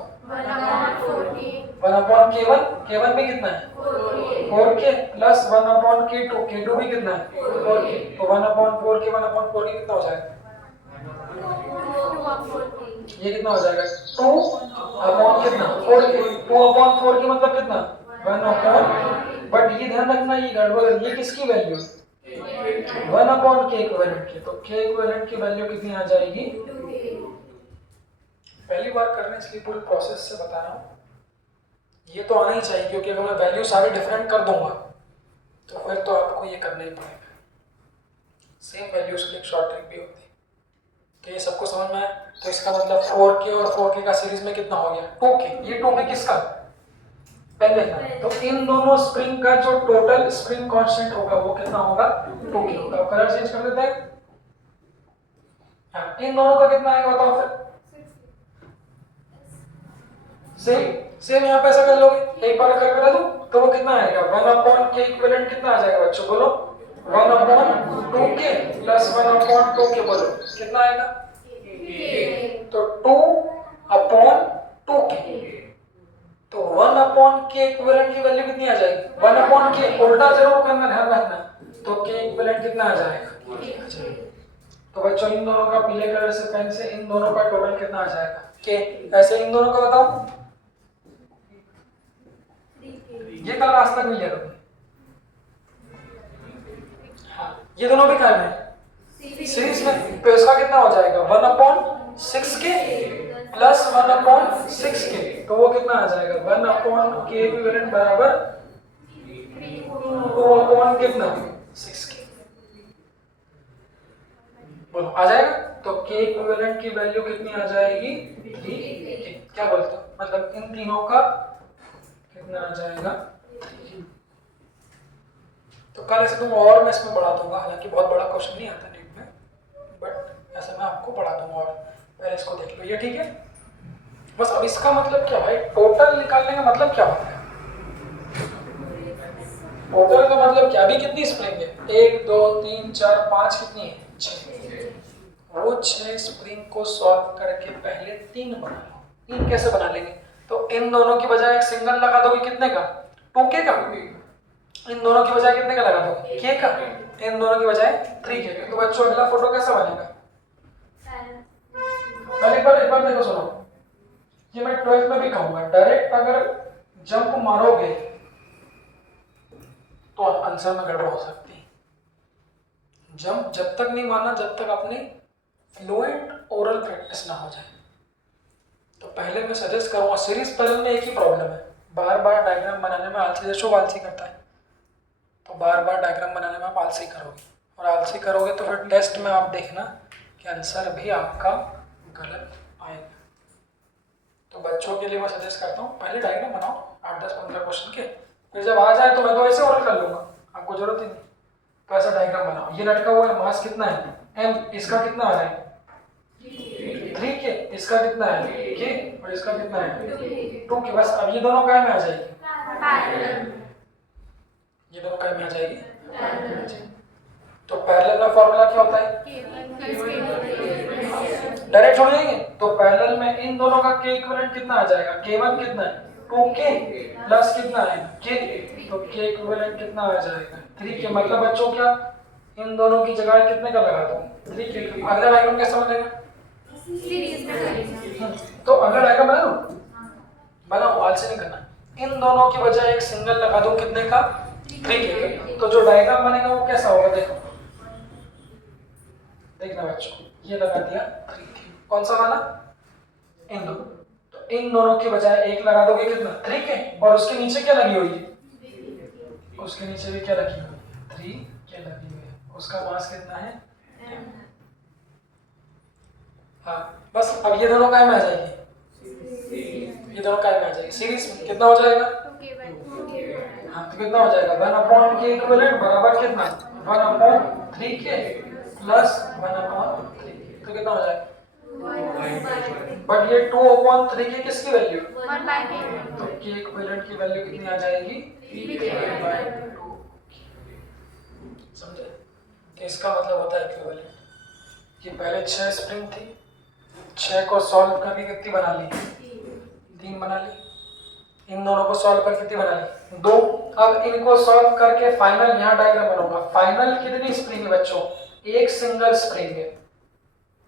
1/k1, k1 भी कितना है 4K प्लस 1/k2, k2 भी कितना है 4K, तो 1/4K 1/4K कितना हो जाएगा, ये कितना हो जाएगा 2/, कितना 4K, 2/4K मतलब कितना 1/, बट ये ध्यान रखना ये गड़बड़ है, ये किसकी वैल्यू 1/k इक्विवेलेंट की, तो k इक्विवेलेंट की वैल्यू कितनी आ जाएगी, पहली बार करने इसलिए पूरी प्रोसेस से बता रहा हूँ, ये तो आना ही चाहिए, क्योंकि अगर मैं वैल्यू सारे डिफरेंट कर दूंगा तो फिर तो आपको ये करना ही पड़ेगा। सेम वैल्यूज की एक शॉर्ट ट्रिक भी होती है। तो ये सबको समझ में आया, तो इसका मतलब 4K और 4K का सीरीज में कितना हो गया 2K, ये 2K किसका पहले का, तो इन दोनों स्प्रिंग का जो टोटल स्प्रिंग कांस्टेंट होगा वो कितना होगा 2K होगा। अब कलर चेंज कर देते हैं, हाँ, इन दोनों का कितना आएगा बताओ फिर, सेम यहाँ पे ऐसा कर लोगे, एक बार कर करा दो तो वो कितना आएगा 1/k इक्विवेलेंट कितना आ जाएगा बच्चों, बोलो 1/2k प्लस 1/2k, बोलो कितना आएगा, तो 2/2k, तो 1/k इक्विवेलेंट की वैल्यू कितनी आ जाएगी 1/k, उल्टा जरूर करना, ध्यान रखना, तो k इक्विवेलेंट कितना आ जाएगा। तो बच्चों इन दोनों का पीले कलर से पेन से इन दोनों का टोटल कितना आ जाएगा k, ऐसे इन दोनों का बताओ, ये कलर आज तक नहीं लिया तुमने, हाँ, ये दोनों भी कायम है सीरीज में, तो इसका कितना हो जाएगा 1/6k प्लस 1/6k, तो वो कितना आ जाएगा 1/k इक्विवेलेंट बराबर 2/, कितना 6k, बोलो आ जाएगा। तो k इक्विवेलेंट की वैल्यू कितनी आ जाएगी 3k, क्या बोलते हो, मतलब इन तीनों का कितना आ जाएगा। तो कल ऐसे तुम और मैं इसमें बढ़ा दूंगा, हालांकि बहुत बड़ा क्वेश्चन नहीं आता नीट में, बट ऐसे मैं आपको बढ़ा दूंगा, और पहले इसको देख लो, ये ठीक है। बस अब इसका मतलब क्या भाई, टोटल निकालने का मतलब क्या होता है, टोटल का मतलब क्या, अभी कितनी स्प्रिंग है 1 2 3 4 5, कितनी है 6, वो 6 स्प्रिंग को सॉल्व करके पहले 3 बना लो। 3 कैसे बना लेंगे, तो इन दोनों की बजाय एक सिंगल लगा दोगे कितने का 2k का, इन दोनों की बजाय कितने का लगा दोगे k का, इन दोनों की बजाय 3k का। तो बच्चों अगला फोटो कैसा बनेगा, पहले एक बार देखो सुनो, ये मैं 12th में भी कहूंगा, डायरेक्ट अगर जंप मारोगे तो आंसर में गड़बड़ हो सकती है, जब तक नहीं माना जब तक अपनी फ्लुएंट ओरल प्रैक्टिस ना हो जाए। तो पहले मैं सजेस्ट करूँगा, सीरीज पैरेलल में एक ही प्रॉब्लम है, बार बार डायग्राम बनाने में आलसी, जैसे शुभ आलसी करता है, तो बार बार डायग्राम बनाने में आप आलसी करोगे, और आलसी करोगे तो फिर टेस्ट में आप देखना कि आंसर भी आपका गलत आएगा। तो बच्चों के लिए मैं सजेस्ट करता हूँ पहले डायग्राम बनाओ 8-10-15 क्वेश्चन के, फिर जब आ जाए तो मैं तो ऐसे और कर लूँगा, आपको जरूरत ही नहीं। तो ऐसा डायग्राम बनाओ, ये लटका हुआ है, मास कितना है m, इसका कितना आ रहा है 3k, इसका कितना है k, और इसका कितना है 2k। बस अब ये दोनों काय में आ जाएगी, ये दोनों काय में आ जाएगी। तो पैरेलल का फॉर्मूला क्या होता है, डायरेक्ट छोड़ देंगे। तो पैरेलल में इन दोनों का k इक्विवेलेंट कितना आ जाएगा, k1 कितना है 2k प्लस कितना है k, तो k इक्विवेलेंट कितना आ जाएगा 3k। मतलब बच्चों क्या इन दोनों की जगह कितने का लगा दो 3k। अगला डायग्राम कैसा बनेगा, तो अगला डायग्राम बनाओ, आलसी नहीं करना। इन दोनों की बजाय एक सिंगल लगा दो कितने का 3k का। तो जो डायग्राम बनेगा वो कैसा होगा, देखो देखना बच्चों, ये लगा दिया 3k, कौन सा वाला इन दोनों। तो इन दोनों की बजाय एक लगा दोगे कितना 3k, और उसके नीचे क्या लगी हुई है, उसके नीचे भी क्या लगी हुई है 3k लगी हुई है, उसका मास कितना है। हाँ बस अब ये दोनों काय में आ जाएगी, ये दोनों काय में आ जाएगी, सीरीज में कितना हो जाएगा, हाँ तो कितना हो जाएगा 1/k इक्विवेलेंट बराबर कितना 1/3k प्लस 1/3, तो कितना हो जाएगा, बट ये 2/3k किसकी वैल्यू, तो k इक्विवेलेंट की वैल्यू कितनी आ जाएगी 3k/2। समझे, तो इसका मतलब होता है इक्विवेलेंट कि पहले 6 स्प्रिंग थी, 6 को सॉल्व करके कितनी बना ली 3 बना ली, इन दोनों को सॉल्व करके कितनी बना ली 2। अब इनको सॉल्व करके फाइनल यहाँ डायग्राम बनाऊंगा, फाइनल कितनी स्प्रिंग है बच्चों, एक सिंगल स्प्रिंग है।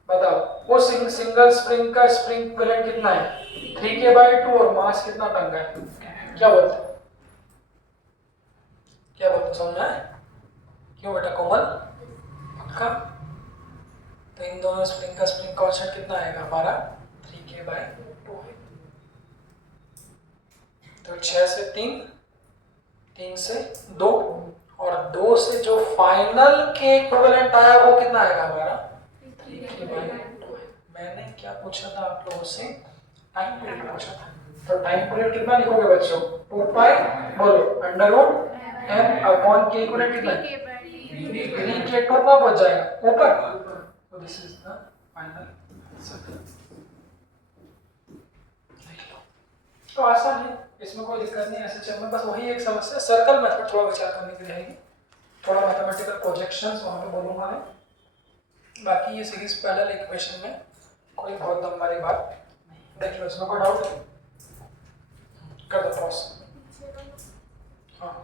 बताओ वो सिंगल स्प्रिंग का स्प्रिंग इक्विवेलेंट कितना है 3k/2, और मास कितना टन का है, क्या बोलते समझ में आया, क्यों बेटा कोमल पक्का। तो इन दोनों स्प्रिंग का स्प्रिंग कांस्टेंट कितना आएगा हमारा 3k/2 है। तो 6 से 3, 3 से 2, और 2 से जो फाइनल के इक्विवेलेंट आया वो कितना आएगा हमारा 3k/2 है। मैंने क्या पूछा था आप लोगों से, टाइम पीरियड पूछा था। तो टाइम पीरियड कितना लिखोगे बच्चों 2π बोलो √m/k इक्विवेलेंट कितना है 3k, 2 कब बच जाएगा ऊपर। So this is the final circle. तो आसान है, इसमें कोई दिक्कत नहीं, ऐसे चलना बस वही एक समस्या सर्कल मेथड थोड़ा विचार करने की रहेगी, थोड़ा मैथमेटिकल प्रोजेक्शंस वहाँ पे बोलूँगा मैं। बाकी ये सीरीज पैरेलल इक्वेशन में कोई बहुत दम वाली बात नहीं। देख लो इसमें कोई डाउट है, कर दो पॉज। हाँ